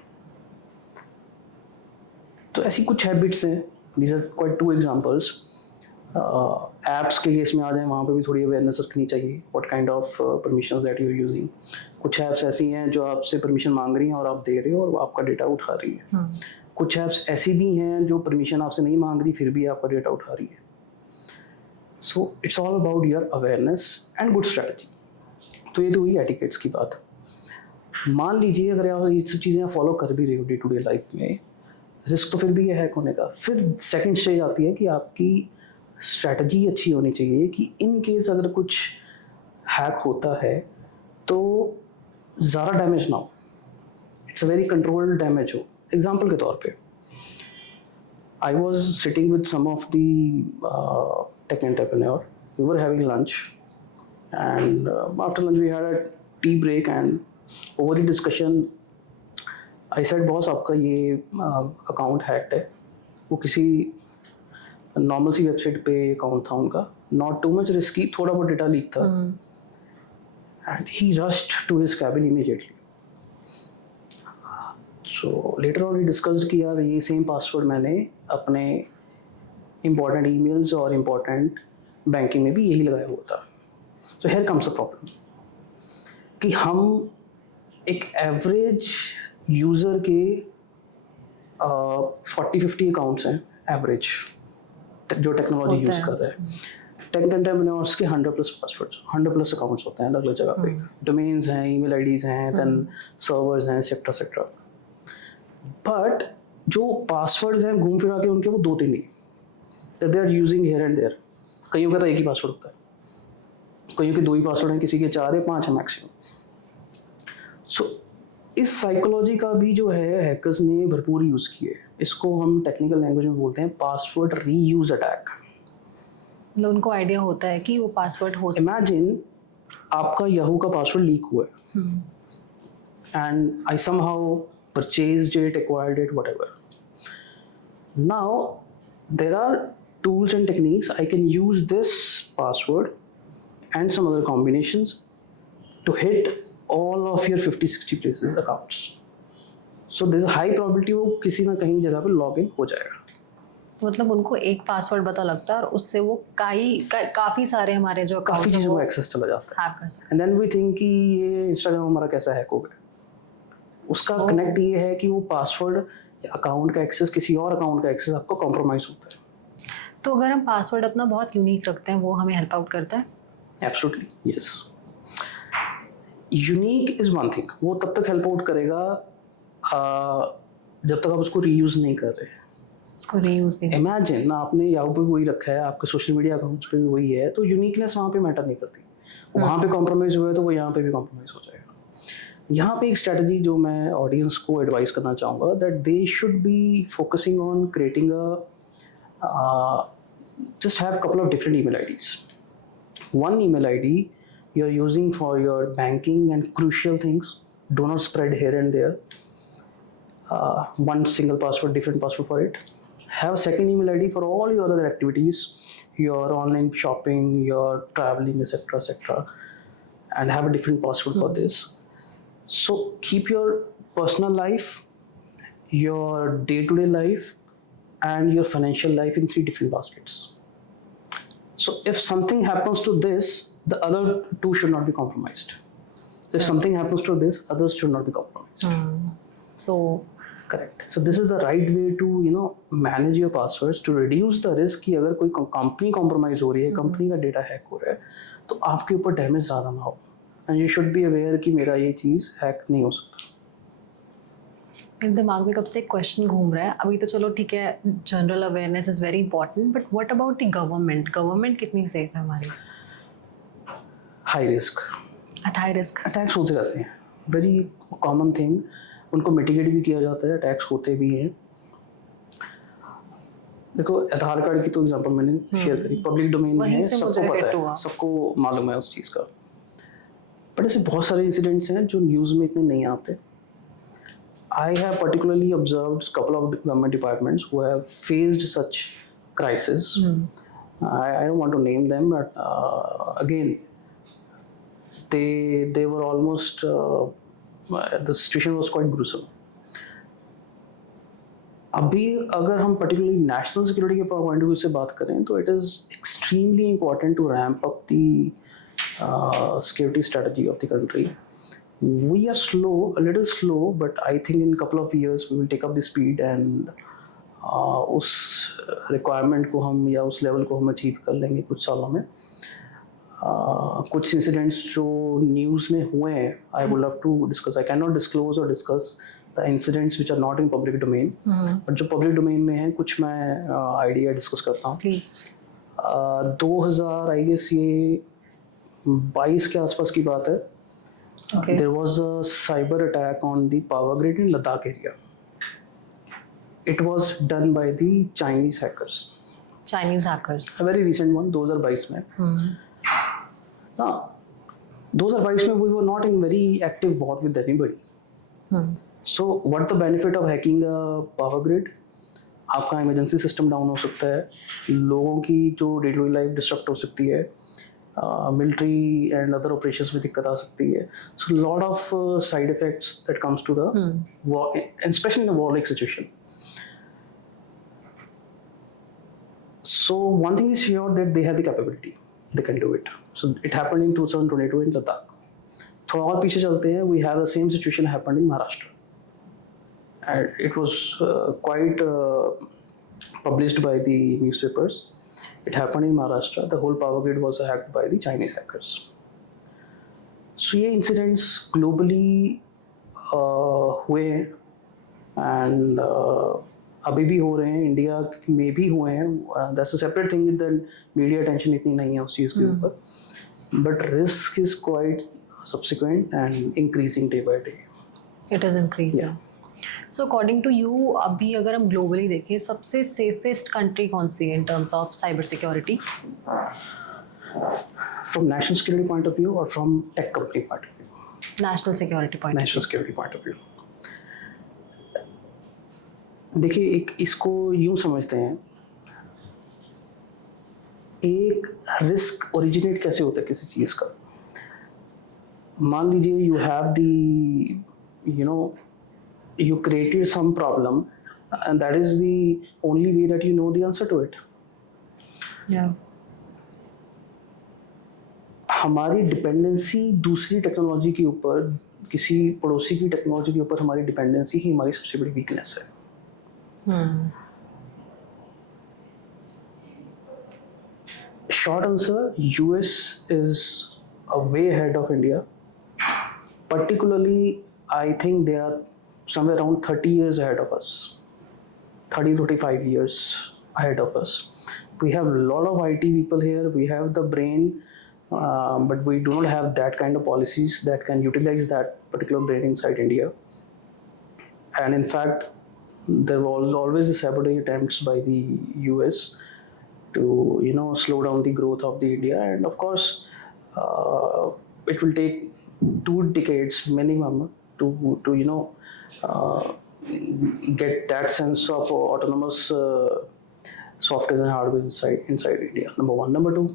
तो ऐसी कुछ habits हैं. These are quite two examples. Apps के case में आ जाए, वहाँ पे भी थोड़ी अवेयरनेस रखनी चाहिए. What kind of permissions that you are using. कुछ ऐप्स ऐसी हैं जो आपसे परमिशन मांग रही हैं और आप दे रहे हो और वो आपका डेटा उठा रही है. कुछ ऐप्स ऐसी भी हैं जो परमिशन आपसे नहीं मांग रही, फिर भी आपका डेटा उठा रही है. So it's all about your awareness and good strategy. तो ये तो हुई एटिकेट्स की बात. मान लीजिए अगर आप ये सब चीज़ें फॉलो कर भी रहे हो डे टू डे लाइफ में, रिस्क तो फिर भी है हैक होने का. फिर सेकंड स्टेज आती है कि आपकी स्ट्रैटेजी अच्छी होनी चाहिए कि इन केस अगर कुछ हैक होता है तो ज़्यादा डैमेज ना हो. It's a very controlled damage हो. एग्जांपल के तौर पे, I was sitting with some of the tech entrepreneur. We were having lunch and after lunch we had a tea break, and over the discussion I said, boss आपका ये account hacked है. वो किसी normal सी website पे account था उनका, not too much risky, थोड़ा बहुत डेटा लीक था. And he rushed to his cabin immediately. So later on we discussed कि यार ये सेम पासवर्ड मैंने अपने इम्पॉर्टेंट ईमेल्स और इम्पॉर्टेंट बैंकिंग में भी यही लगाया हुआ था. So here comes a problem कि हम एक एवरेज यूज़र के 40-50 अकाउंट्स हैं एवरेज जो टेक्नोलॉजी यूज़ कर रहे हैं. टेक एंटरप्रेन्योर्स के 100+ पासवर्ड्स, 100+ अकाउंट्स होते हैं अलग अलग जगह पे. डोमेन्स हैं, ईमेल आईडीज़ हैं, देन सर्वर्स हैं, एक्सेट्रा एक्सेट्रा. बट जो पासवर्ड्स हैं घूम फिरा के उनके वो 2-3 ही, that they are using here and there. कईयों का तो एक ही पासवर्ड होता है, कईयों के 2 ही पासवर्ड हैं, किसी के 4 या 5 है मैक्सिमम. सो इस साइकोलॉजी का भी जो है हैकर्स ने भरपूर यूज़ किए. इसको हम टेक्निकल लैंग्वेज में बोलते हैं पासवर्ड रीयूज अटैक. मतलब उनको आइडिया होता है कि वो पासवर्ड हो सकता इमेजिन आपका याहू का पासवर्ड लीक हुआ है and I somehow purchased it, acquired it, whatever. Now there are tools and techniques. I can use this password and some other combinations to hit all of your 50-60 places accounts. So there's a high probability वो किसी ना कहीं जगह पे log in हो जाएगा. तो मतलब उनको एक पासवर्ड पता लगता है और उससे वो काफ़ी सारे हमारे जो काफ़ी चीज़ों को एक्सेस चला जाता है. हैक कर सकते एंड देन वी थिंक कि ये इंस्टाग्राम हमारा कैसा हैक हो गया. उसका कनेक्ट ये है कि वो पासवर्ड अकाउंट का एक्सेस, किसी और अकाउंट का एक्सेस आपको कॉम्प्रोमाइज़ होता है. तो अगर हम पासवर्ड अपना बहुत यूनिक रखते हैं, वो हमें हेल्प आउट करता है? Absolutely yes. Unique is one thing. वो तब तक हेल्प आउट करेगा जब तक आप उसको रीयूज़ नहीं कर रहे. उसको रीयूज़ नहीं. इमेजिन आपने याहू पे भी वही रखा है, आपके सोशल मीडिया अकाउंट्स पे भी वही है, तो यूनिकनेस वहाँ पे मैटर नहीं करती. वहाँ पे कॉम्प्रोमाइज़ हुआ है तो वो यहाँ पे भी कॉम्प्रोमाइज़ हो जाएगा. यहाँ पे एक स्ट्रैटेजी जो मैं ऑडियंस को एडवाइस करना चाहूँगा, that they should be focusing on creating just have a couple of different email IDs. One email ID you're using for your banking and crucial things. Do not spread here and there. One single password, different password for it. Have a second email ID for all your other activities, your online shopping, your traveling, etc., etc., and have a different password for this. So keep your personal life, your day-to-day life, and your financial life in 3 different baskets. So if something happens to this, the other two should not be compromised. So if something happens to this, others should not be compromised. So Correct. So this is the right way to manage your passwords to reduce the risk कि अगर कोई company compromise हो रही है, कंपनी का data hack हो रहा है, तो आपके ऊपर डैमेज ज़्यादा ना हो. And you should be aware कि मेरा ये चीज़ हैक नहीं हो सकता. मेरे दिमाग में कब से एक क्वेश्चन घूम रहा है. अभी तो चलो ठीक है, general awareness is very important, but what about the government? Government कितनी सेफ है हमारी? High risk. At high risk. Attacks होते रहते हैं, वेरी कॉमन थिंग. उनको मिटिगेट भी किया जाता है, अटैक्स होते भी हैं. देखो आधार कार्ड की तो एग्जांपल मैंने शेयर करी, पब्लिक डोमेन में है, सबको पता है, सबको मालूम है उस चीज़ का. बट ऐसे बहुत सारे इंसिडेंट्स हैं जो न्यूज़ में इतने नहीं आते. I have particularly observed a couple of government departments who have faced such crisis. I don't want to name them, but again, they were almost the situation was quite gruesome. अभी अगर हम particularly national security के point of view से बात करें तो it is extremely important to ramp up the security strategy of the country. We are slow, a little slow, but I think in a couple of years we will take up the speed and उस requirement को हम या उस level को हम achieve कर लेंगे कुछ सालों में. कुछ incidents जो news में हुए हैं, I would love to discuss. I cannot disclose or discuss the incidents which are not in public domain. but जो public domain में हैं कुछ मैं idea discuss करता हूँ. Please. 2000 I guess ये 22 के आसपास की बात है. Okay. There was a cyber attack on the power grid in Ladakh area. It was done by the Chinese hackers. Chinese hackers. A very recent one, 2022 में. Now, 2022 में we were not in very active war with anybody. So, what the benefit of hacking a power grid? आपका emergency system down हो सकता है, लोगों की जो day-to-day life disrupt हो सकती है, military and other operations में दिक्कत आ सकती है. So lot of side effects that comes to the war, especially in a war-like situation. So one thing is sure that they have the capability, they can do it. So it happened in 2022 in Ladakh. थोड़ा और पीछे चलते हैं, we have the same situation happened in Maharashtra. And it was quite published by the newspapers. It happened in Maharashtra. The whole power grid was hacked by the Chinese hackers. So ये incidents globally हुए and अभी भी हो रहे हैं, इंडिया में भी हुए हैं. That's a separate thing. The media attention इतनी नहीं है उस चीज़ के ऊपर. But risk is quite subsequent and increasing day by day. It is increasing. Yeah. So according to you, अभी अगर हम globally देखें, सबसे safest country कौन सी है in terms of cyber security? From national security point of view or from tech company point of view? National security point. National security point of view. देखिए एक इसको यूं समझते हैं, एक रिस्क ओरिजिनेट कैसे होता है किसी चीज़ का. मान लीजिए you have the you created some problem and that is the only way that you know the answer to it. Yeah. हमारी डिपेंडेंसी दूसरी टेक्नोलॉजी के ऊपर, किसी पड़ोसी की टेक्नोलॉजी के ऊपर हमारी डिपेंडेंसी ही हमारी सबसे बड़ी वीकनेस है. Short answer, US is way ahead of India. Particularly, I think they are somewhere around 30 years ahead of us. 30-35 years ahead of us. We have a lot of IT people here. We have the brain, but we do not have that kind of policies that can utilize that particular brain inside India. And in fact, there was always the sabotage attempts by the US to slow down the growth of the India. And of course, it will take 2 decades minimum to get that sense of autonomous software and hardware inside India. Number 1. Number 2,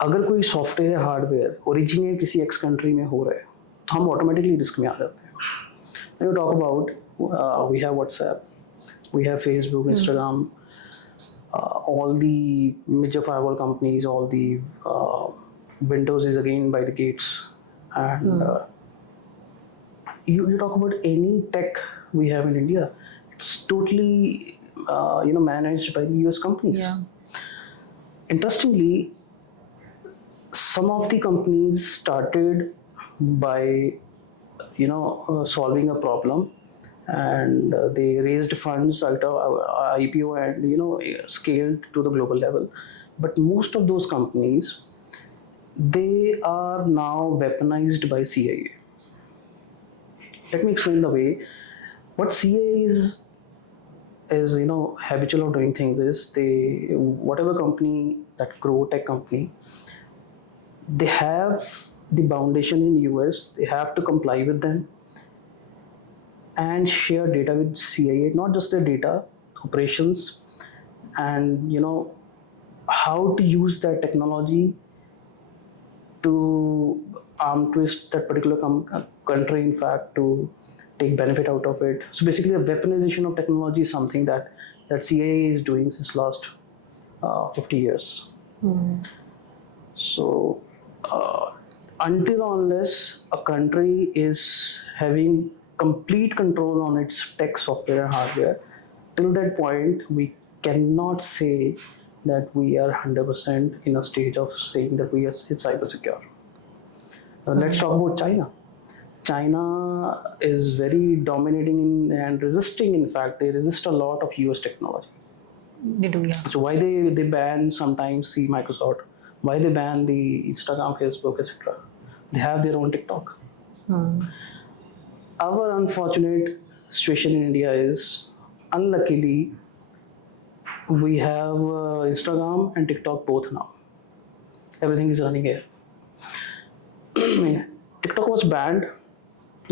अगर कोई सॉफ्टवेयर या hardware originate किसी x country में हो रहा है तो हम ऑटोमेटिकली रिस्क में आ जाते हैं. When you talk about we have WhatsApp, we have Facebook, Instagram, all the major firewall companies, all the Windows is again by the gates, and you talk about any tech we have in India, it's totally managed by the US companies. Yeah. Interestingly, some of the companies started by solving a problem, and they raised funds out of IPO, and scaled to the global level. But most of those companies, they are now weaponized by CIA. Let me explain the way. What CIA is habitual of doing things is, they, whatever company that grow tech company, they have the foundation in US, they have to comply with them and share data with CIA, not just their data, operations, and how to use that technology to arm twist that particular country, in fact, to take benefit out of it. So basically, the weaponization of technology is something that CIA is doing since last 50 years. So until unless a country is having complete control on its tech, software, and hardware, till that point we cannot say that we are 100% in a stage of saying that we are cyber secure. Let's talk about China. China is very dominating in and resisting. In fact, they resist a lot of US technology. They do, yeah. So why they ban sometimes, see Microsoft, why they ban the Instagram, Facebook, etc. They have their own TikTok. Our unfortunate situation in India is, unluckily, we have Instagram and TikTok both now. Everything is running here. TikTok was banned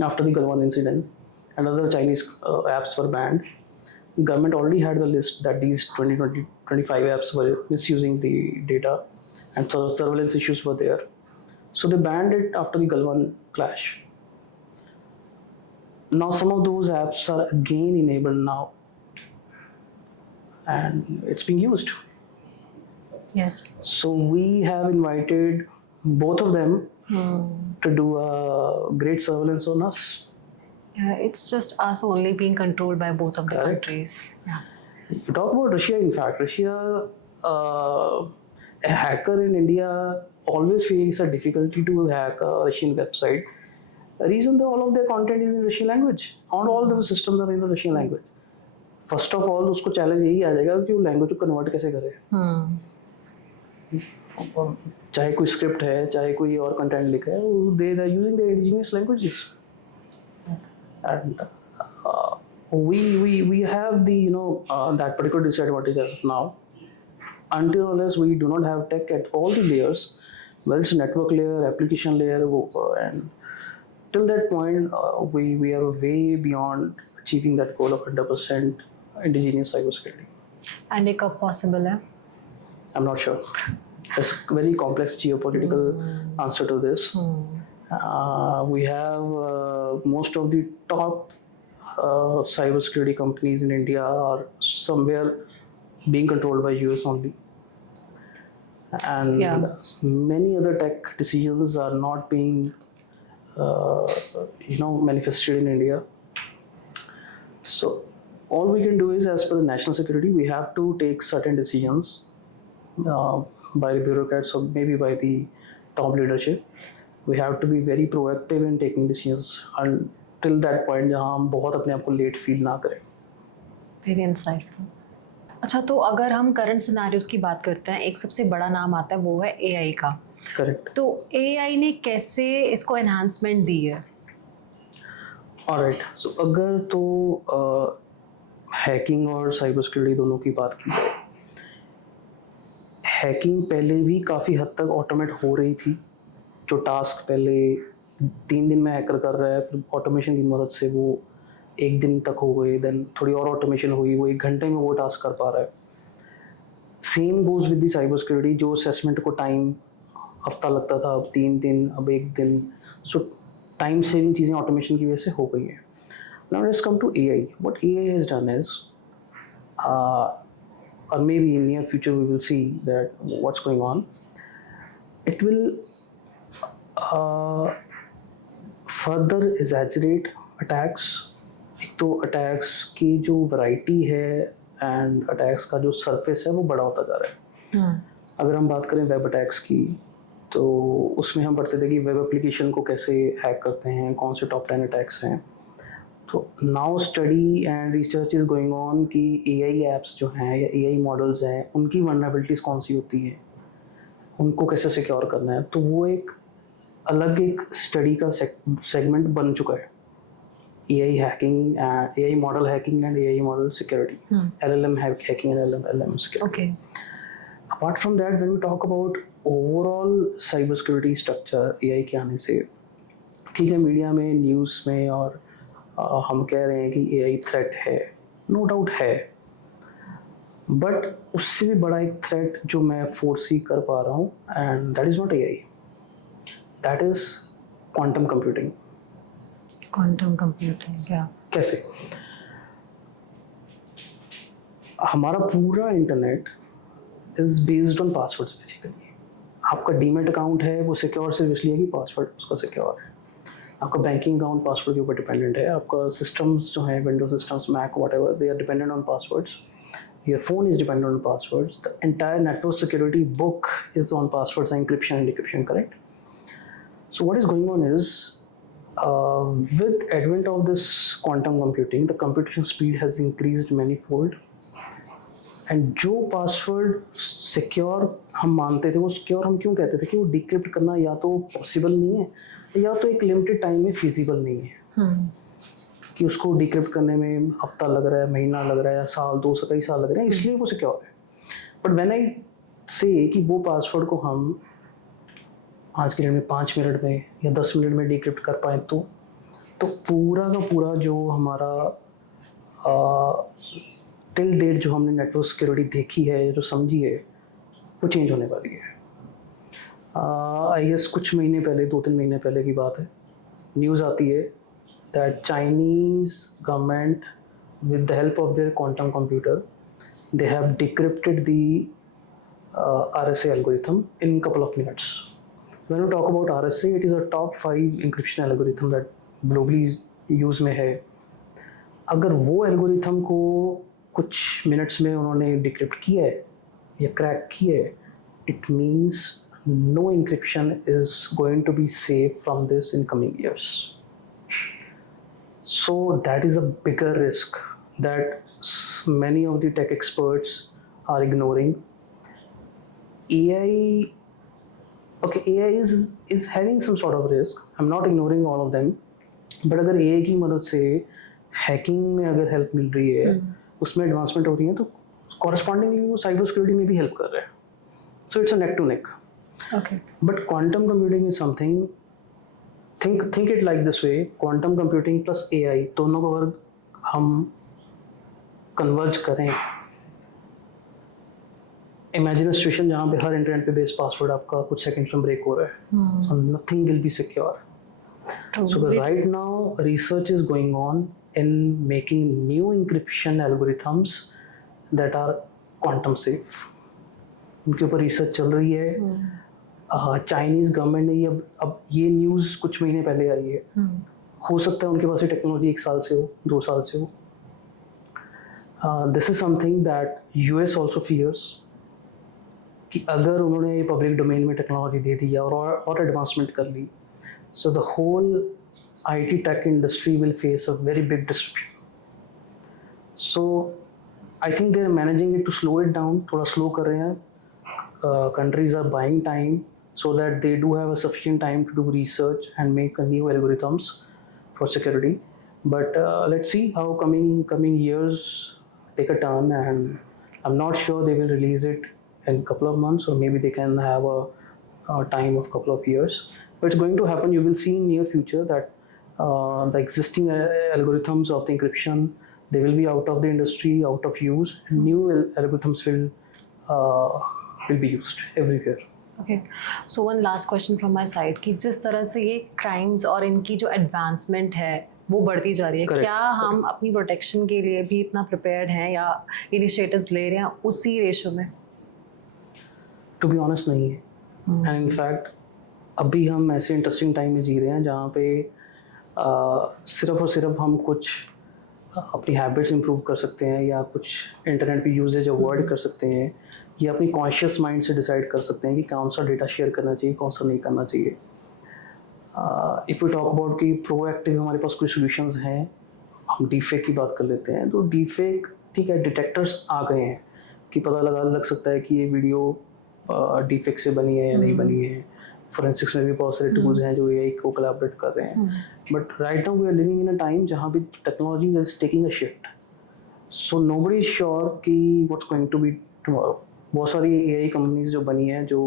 after the Galwan incidents, and other Chinese apps were banned. The government already had the list that these 25 apps were misusing the data, and surveillance issues were there. So they banned it after the Galwan clash. Now some of those apps are again enabled now, and it's being used. Yes. So we have invited both of them to do a great surveillance on us. Yeah, it's just us only being controlled by both of the Correct. countries. Yeah. You talk about Russia, in fact, Russia, a hacker in India always faces a difficulty to hack a Russian website. The reason that all of their content is in Russian language, and all the systems are in the Russian language. First of all, उसको challenge यही आ जाएगा कि वो language को convert कैसे करे. चाहे कोई script है, चाहे कोई और content लिखा है, they are using their indigenous languages. And we have the that particular disadvantage as of now. Until unless we do not have tech at all the layers, whether it's network layer, application layer, and till that point, we are way beyond achieving that goal of 100% indigenous cybersecurity. And it कब possible है? I'm not sure. There's a very complex geopolitical answer to this. We have most of the top cybersecurity companies in India are somewhere being controlled by US only. And many other tech decisions are not being manifested in India. So all we can do is, as per the national security, we have to take certain decisions by the bureaucrats or maybe by the top leadership. We have to be very proactive in taking decisions until that point जहाँ हम बहुत अपने आप को late feel ना करें. Very insightful. अच्छा, तो अगर हम करंट सिनेरियोज की बात करते हैं, एक सबसे बड़ा नाम आता है, वो है AI का. करेक्ट. तो AI ने कैसे इसको एनहांसमेंट दी है? ऑलराइट. सो अगर तो हैकिंग और साइबर सिक्योरिटी दोनों की बात की जाए, हैकिंग पहले भी काफ़ी हद तक ऑटोमेट हो रही थी. जो टास्क पहले 3 दिन में हैकर कर रहा है, फिर ऑटोमेशन की मदद से वो 1 दिन तक हो गई, देन थोड़ी और ऑटोमेशन हुई, वो 1 घंटे में वो टास्क कर पा रहा है. Same goes with the cyber security. जो असेसमेंट को टाइम हफ्ता लगता था, अब 3 दिन, अब 1 दिन. सो टाइम सेविंग चीज़ें ऑटोमेशन की वजह से हो गई है. Now let's come to AI. What AI has done is, or maybe in near future we will see that what's going on. It will further exaggerate attacks, एक तो अटैक्स की जो वैरायटी है एंड अटैक्स का जो सरफेस है वो बड़ा होता जा रहा है। अगर हम बात करें वेब अटैक्स की, तो उसमें हम पढ़ते थे कि वेब एप्लीकेशन को कैसे हैक करते हैं, कौन से टॉप 10 अटैक्स हैं। तो now study and research is going on कि एआई ऐप्स जो हैं या एआई मॉडल्स हैं उनकी वल्नरेबिलिटीज़ कौन सी होती हैं, उनको कैसे सिक्योर करना है। तो वो एक अलग एक स्टडी का सेगमेंट बन चुका है, AI hacking, AI model hacking and AI model security, LLM hacking and LLM security. Apart from that, when we talk about overall cyber security structure AI के आने से, ठीक है मीडिया में, न्यूज़ में और हम कह रहे हैं कि एआई थ्रेट है, नो डाउट है, बट उससे भी बड़ा एक थ्रेट जो मैं फोरसी कर पा रहा हूँ, and that is not AI, that is quantum computing. Quantum computing क्या? कैसे? हमारा पूरा internet is based on passwords basically. आपका डीमेट अकाउंट है वो सिक्योर सिर्फ इसलिए कि पासवर्ड उसका सिक्योर है। आपका बैंकिंग अकाउंट पासवर्ड के ऊपर डिपेंडेंट है। आपका सिस्टम्स जो हैं, Windows systems, Mac, whatever, they are dependent on passwords. Your phone is dependent on passwords. The entire network security book is on passwords, encryption and decryption, correct? So what is going on is, with advent of this quantum computing, the computation speed has increased manifold, and जो password secure हम मानते थे, वो सिक्योर हम क्यों कहते थे कि वो डिक्रिप्ट करना या तो पॉसिबल नहीं है या तो एक लिमिटेड टाइम में फिजिबल नहीं है, कि उसको डिक्रिप्ट करने में हफ्ता लग रहा है, महीना लग रहा है, या साल, 2 से कई साल लग रहे हैं, इसलिए वो सिक्योर है। बट व्हेन आई से कि वो पासवर्ड को हम आज के डेट में 5 मिनट में या 10 मिनट में डिक्रिप्ट कर पाएँ, तो पूरा का पूरा जो हमारा टिल डेट जो हमने नेटवर्क सिक्योरिटी देखी है, जो समझी है, वो चेंज होने वाली है। आई गेस कुछ महीने पहले, 2-3 महीने पहले की बात है, न्यूज़ आती है that Chinese government with the help of their quantum computer, they have decrypted the RSA algorithm in couple of minutes. When we talk about RSA, it is a top 5 encryption algorithm that globally use में है। अगर वो एल्गोरिथम को कुछ मिनट्स में उन्होंने डिक्रिप्ट किया है या क्रैक किया है, it means no encryption is going to be safe from this in coming years. So that is a bigger risk that many of the tech experts are ignoring. AI is having some sort of risk. I'm not ignoring all of them. But अगर AI की मदद से हैकिंग में अगर हेल्प मिल रही है, उसमें एडवांसमेंट हो रही है, तो कॉरस्पॉन्डिंगली वो साइबर सिक्योरिटी में भी हेल्प कर रहा है। So it's a neck to neck. Okay. But quantum computing is something, think it like this way, quantum computing plus AI, दोनों को अगर हम कन्वर्ज करें, इमेजिन अ सिचुएशन जहाँ पे हर इंटरनेट पे बेस्ड पासवर्ड आपका कुछ सेकंड्स में ब्रेक हो रहा है, so nothing will be secure. So right now research is going on in making new encryption algorithms that are quantum safe. उनके ऊपर रिसर्च चल रही है। चाइनीज़ गवर्नमेंट ने अब ये न्यूज़ कुछ महीने पहले आई है, हो सकता है उनके पास ये टेक्नोलॉजी 1 साल से हो, 2 साल से हो। This is something that US also fears कि अगर उन्होंने पब्लिक डोमेन में टेक्नोलॉजी दे दी और एडवांसमेंट कर ली, so the whole IT tech industry will face a very big disruption. So I think they are managing it to slow it down, थोड़ा स्लो कर रहे हैं। Countries are buying time so that they do have a sufficient time to do research and make new algorithms for security. But let's see how coming years take a turn, and I'm not sure they will release it in a couple of months, or maybe they can have a time of couple of years. But it's going to happen. You will see in near future that the existing algorithms of the encryption, they will be out of the industry, out of use, and new algorithms will be used everywhere. Okay. So one last question from my side कि जिस तरह से ये क्राइम्स और इनकी जो एडवांसमेंट है वो बढ़ती जा रही है, क्या हम अपनी प्रोटेक्शन के लिए भी इतना प्रिपेयर्ड हैं या इनिशिएटिव्स ले रहे हैं उसी रेशो में? To be honest नहीं है। And in fact अभी हम ऐसे इंटरेस्टिंग टाइम में जी रहे हैं जहाँ पे सिर्फ और सिर्फ हम कुछ अपनी हैबिट्स इंप्रूव कर सकते हैं, या कुछ इंटरनेट पे यूजेज अवॉइड कर सकते हैं, या अपनी कॉन्शियस माइंड से डिसाइड कर सकते हैं कि कौन सा डेटा शेयर करना चाहिए, कौन सा नहीं करना चाहिए. इफ़ यू टॉक अबाउट कि प्रोएक्टिव हमारे पास कुछ सॉल्यूशंस हैं, हम डीफेक की बात कर लेते हैं. तो डीफेक ठीक है, डिटेक्टर्स आ गए हैं कि पता लग सकता है कि ये वीडियो डीफेक से बनी है या नहीं बनी है. फोरेंसिक्स में भी बहुत सारे टूल्स हैं जो एआई को कोलैबोरेट कर रहे हैं. But right now we are living in a time जहाँ पे technology is taking a shift. So nobody is sure कि what's going to be tomorrow. बहुत सारी एआई कंपनीज जो बनी हैं जो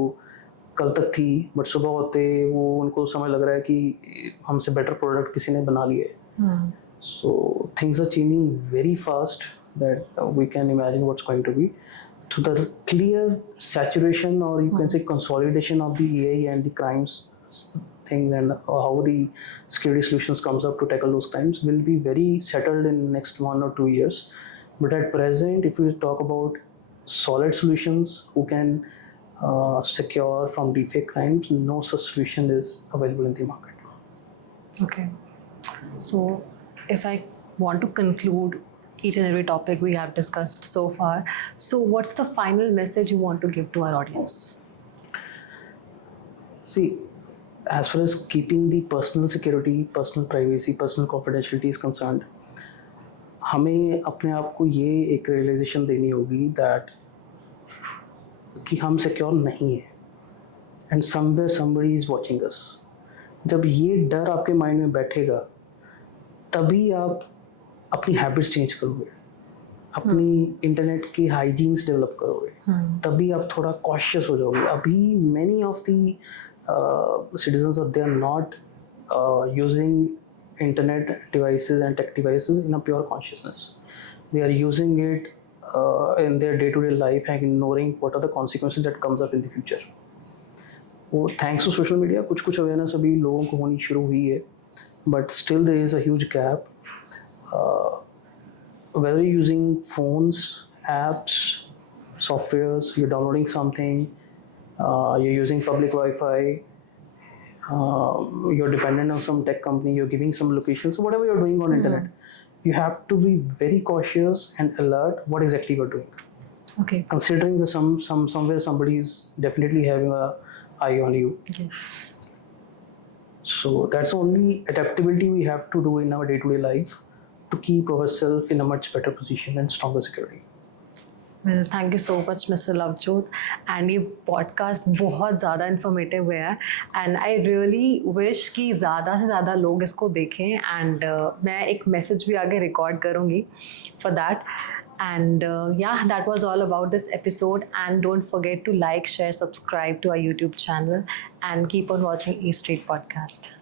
कल तक थी, बट सुबह होते वो उनको समय लग रहा है कि हमसे बेटर प्रोडक्ट किसी ने बना लिए. So things are changing very fast that we can imagine what's going to be. To the clear saturation, or you can say consolidation of the AI and the crimes things, and how the security solutions comes up to tackle those crimes will be very settled in next 1 or 2 years. But at present, if we talk about solid solutions who can secure from deepfake crimes, no such solution is available in the market. Okay. So, if I want to conclude each and every topic we have discussed so far, so what's the final message you want to give to our audience? See, as far as keeping the personal security, personal privacy, personal confidentiality is concerned, हमें अपने आप को ये एक रियलाइजेशन देनी होगी दैट कि हम सिक्योर नहीं है, and somewhere somebody is watching us. जब ये डर आपके माइंड में बैठेगा तभी आप अपनी हैबिट्स चेंज करोगे, अपनी इंटरनेट की हाइजीन्स डेवलप करोगे, तभी आप थोड़ा कॉशियस हो जाओगे. अभी many of the citizens they are not using internet devices and tech devices in a pure consciousness. They are using it in their day-to-day life and ignoring what are the consequences that comes up in the future. वो thanks to social media कुछ awareness अभी लोगों को होनी शुरू हुई है, but still there is a huge gap. Whether you're using phones, apps, softwares, you're downloading something, you're using public Wi-Fi, you're dependent on some tech company, you're giving some locations, so whatever you're doing on internet, you have to be very cautious and alert what exactly you're doing. Okay. Considering that somewhere somebody is definitely having a eye on you. Yes. So that's the only adaptability we have to do in our day-to-day life to keep ourselves in a much better position and stronger security. Well, thank you so much, Mr. Lovejoot. And ये पॉडकास्ट बहुत ज़्यादा इन्फॉर्मेटिव है, and I really wish कि ज़्यादा से ज़्यादा लोग इसको देखें. एंड मैं एक मैसेज भी आगे रिकॉर्ड करूँगी for that. And yeah, that was all about this episode. And don't forget to like, share, subscribe to our YouTube channel, and keep on watching E Street Podcast.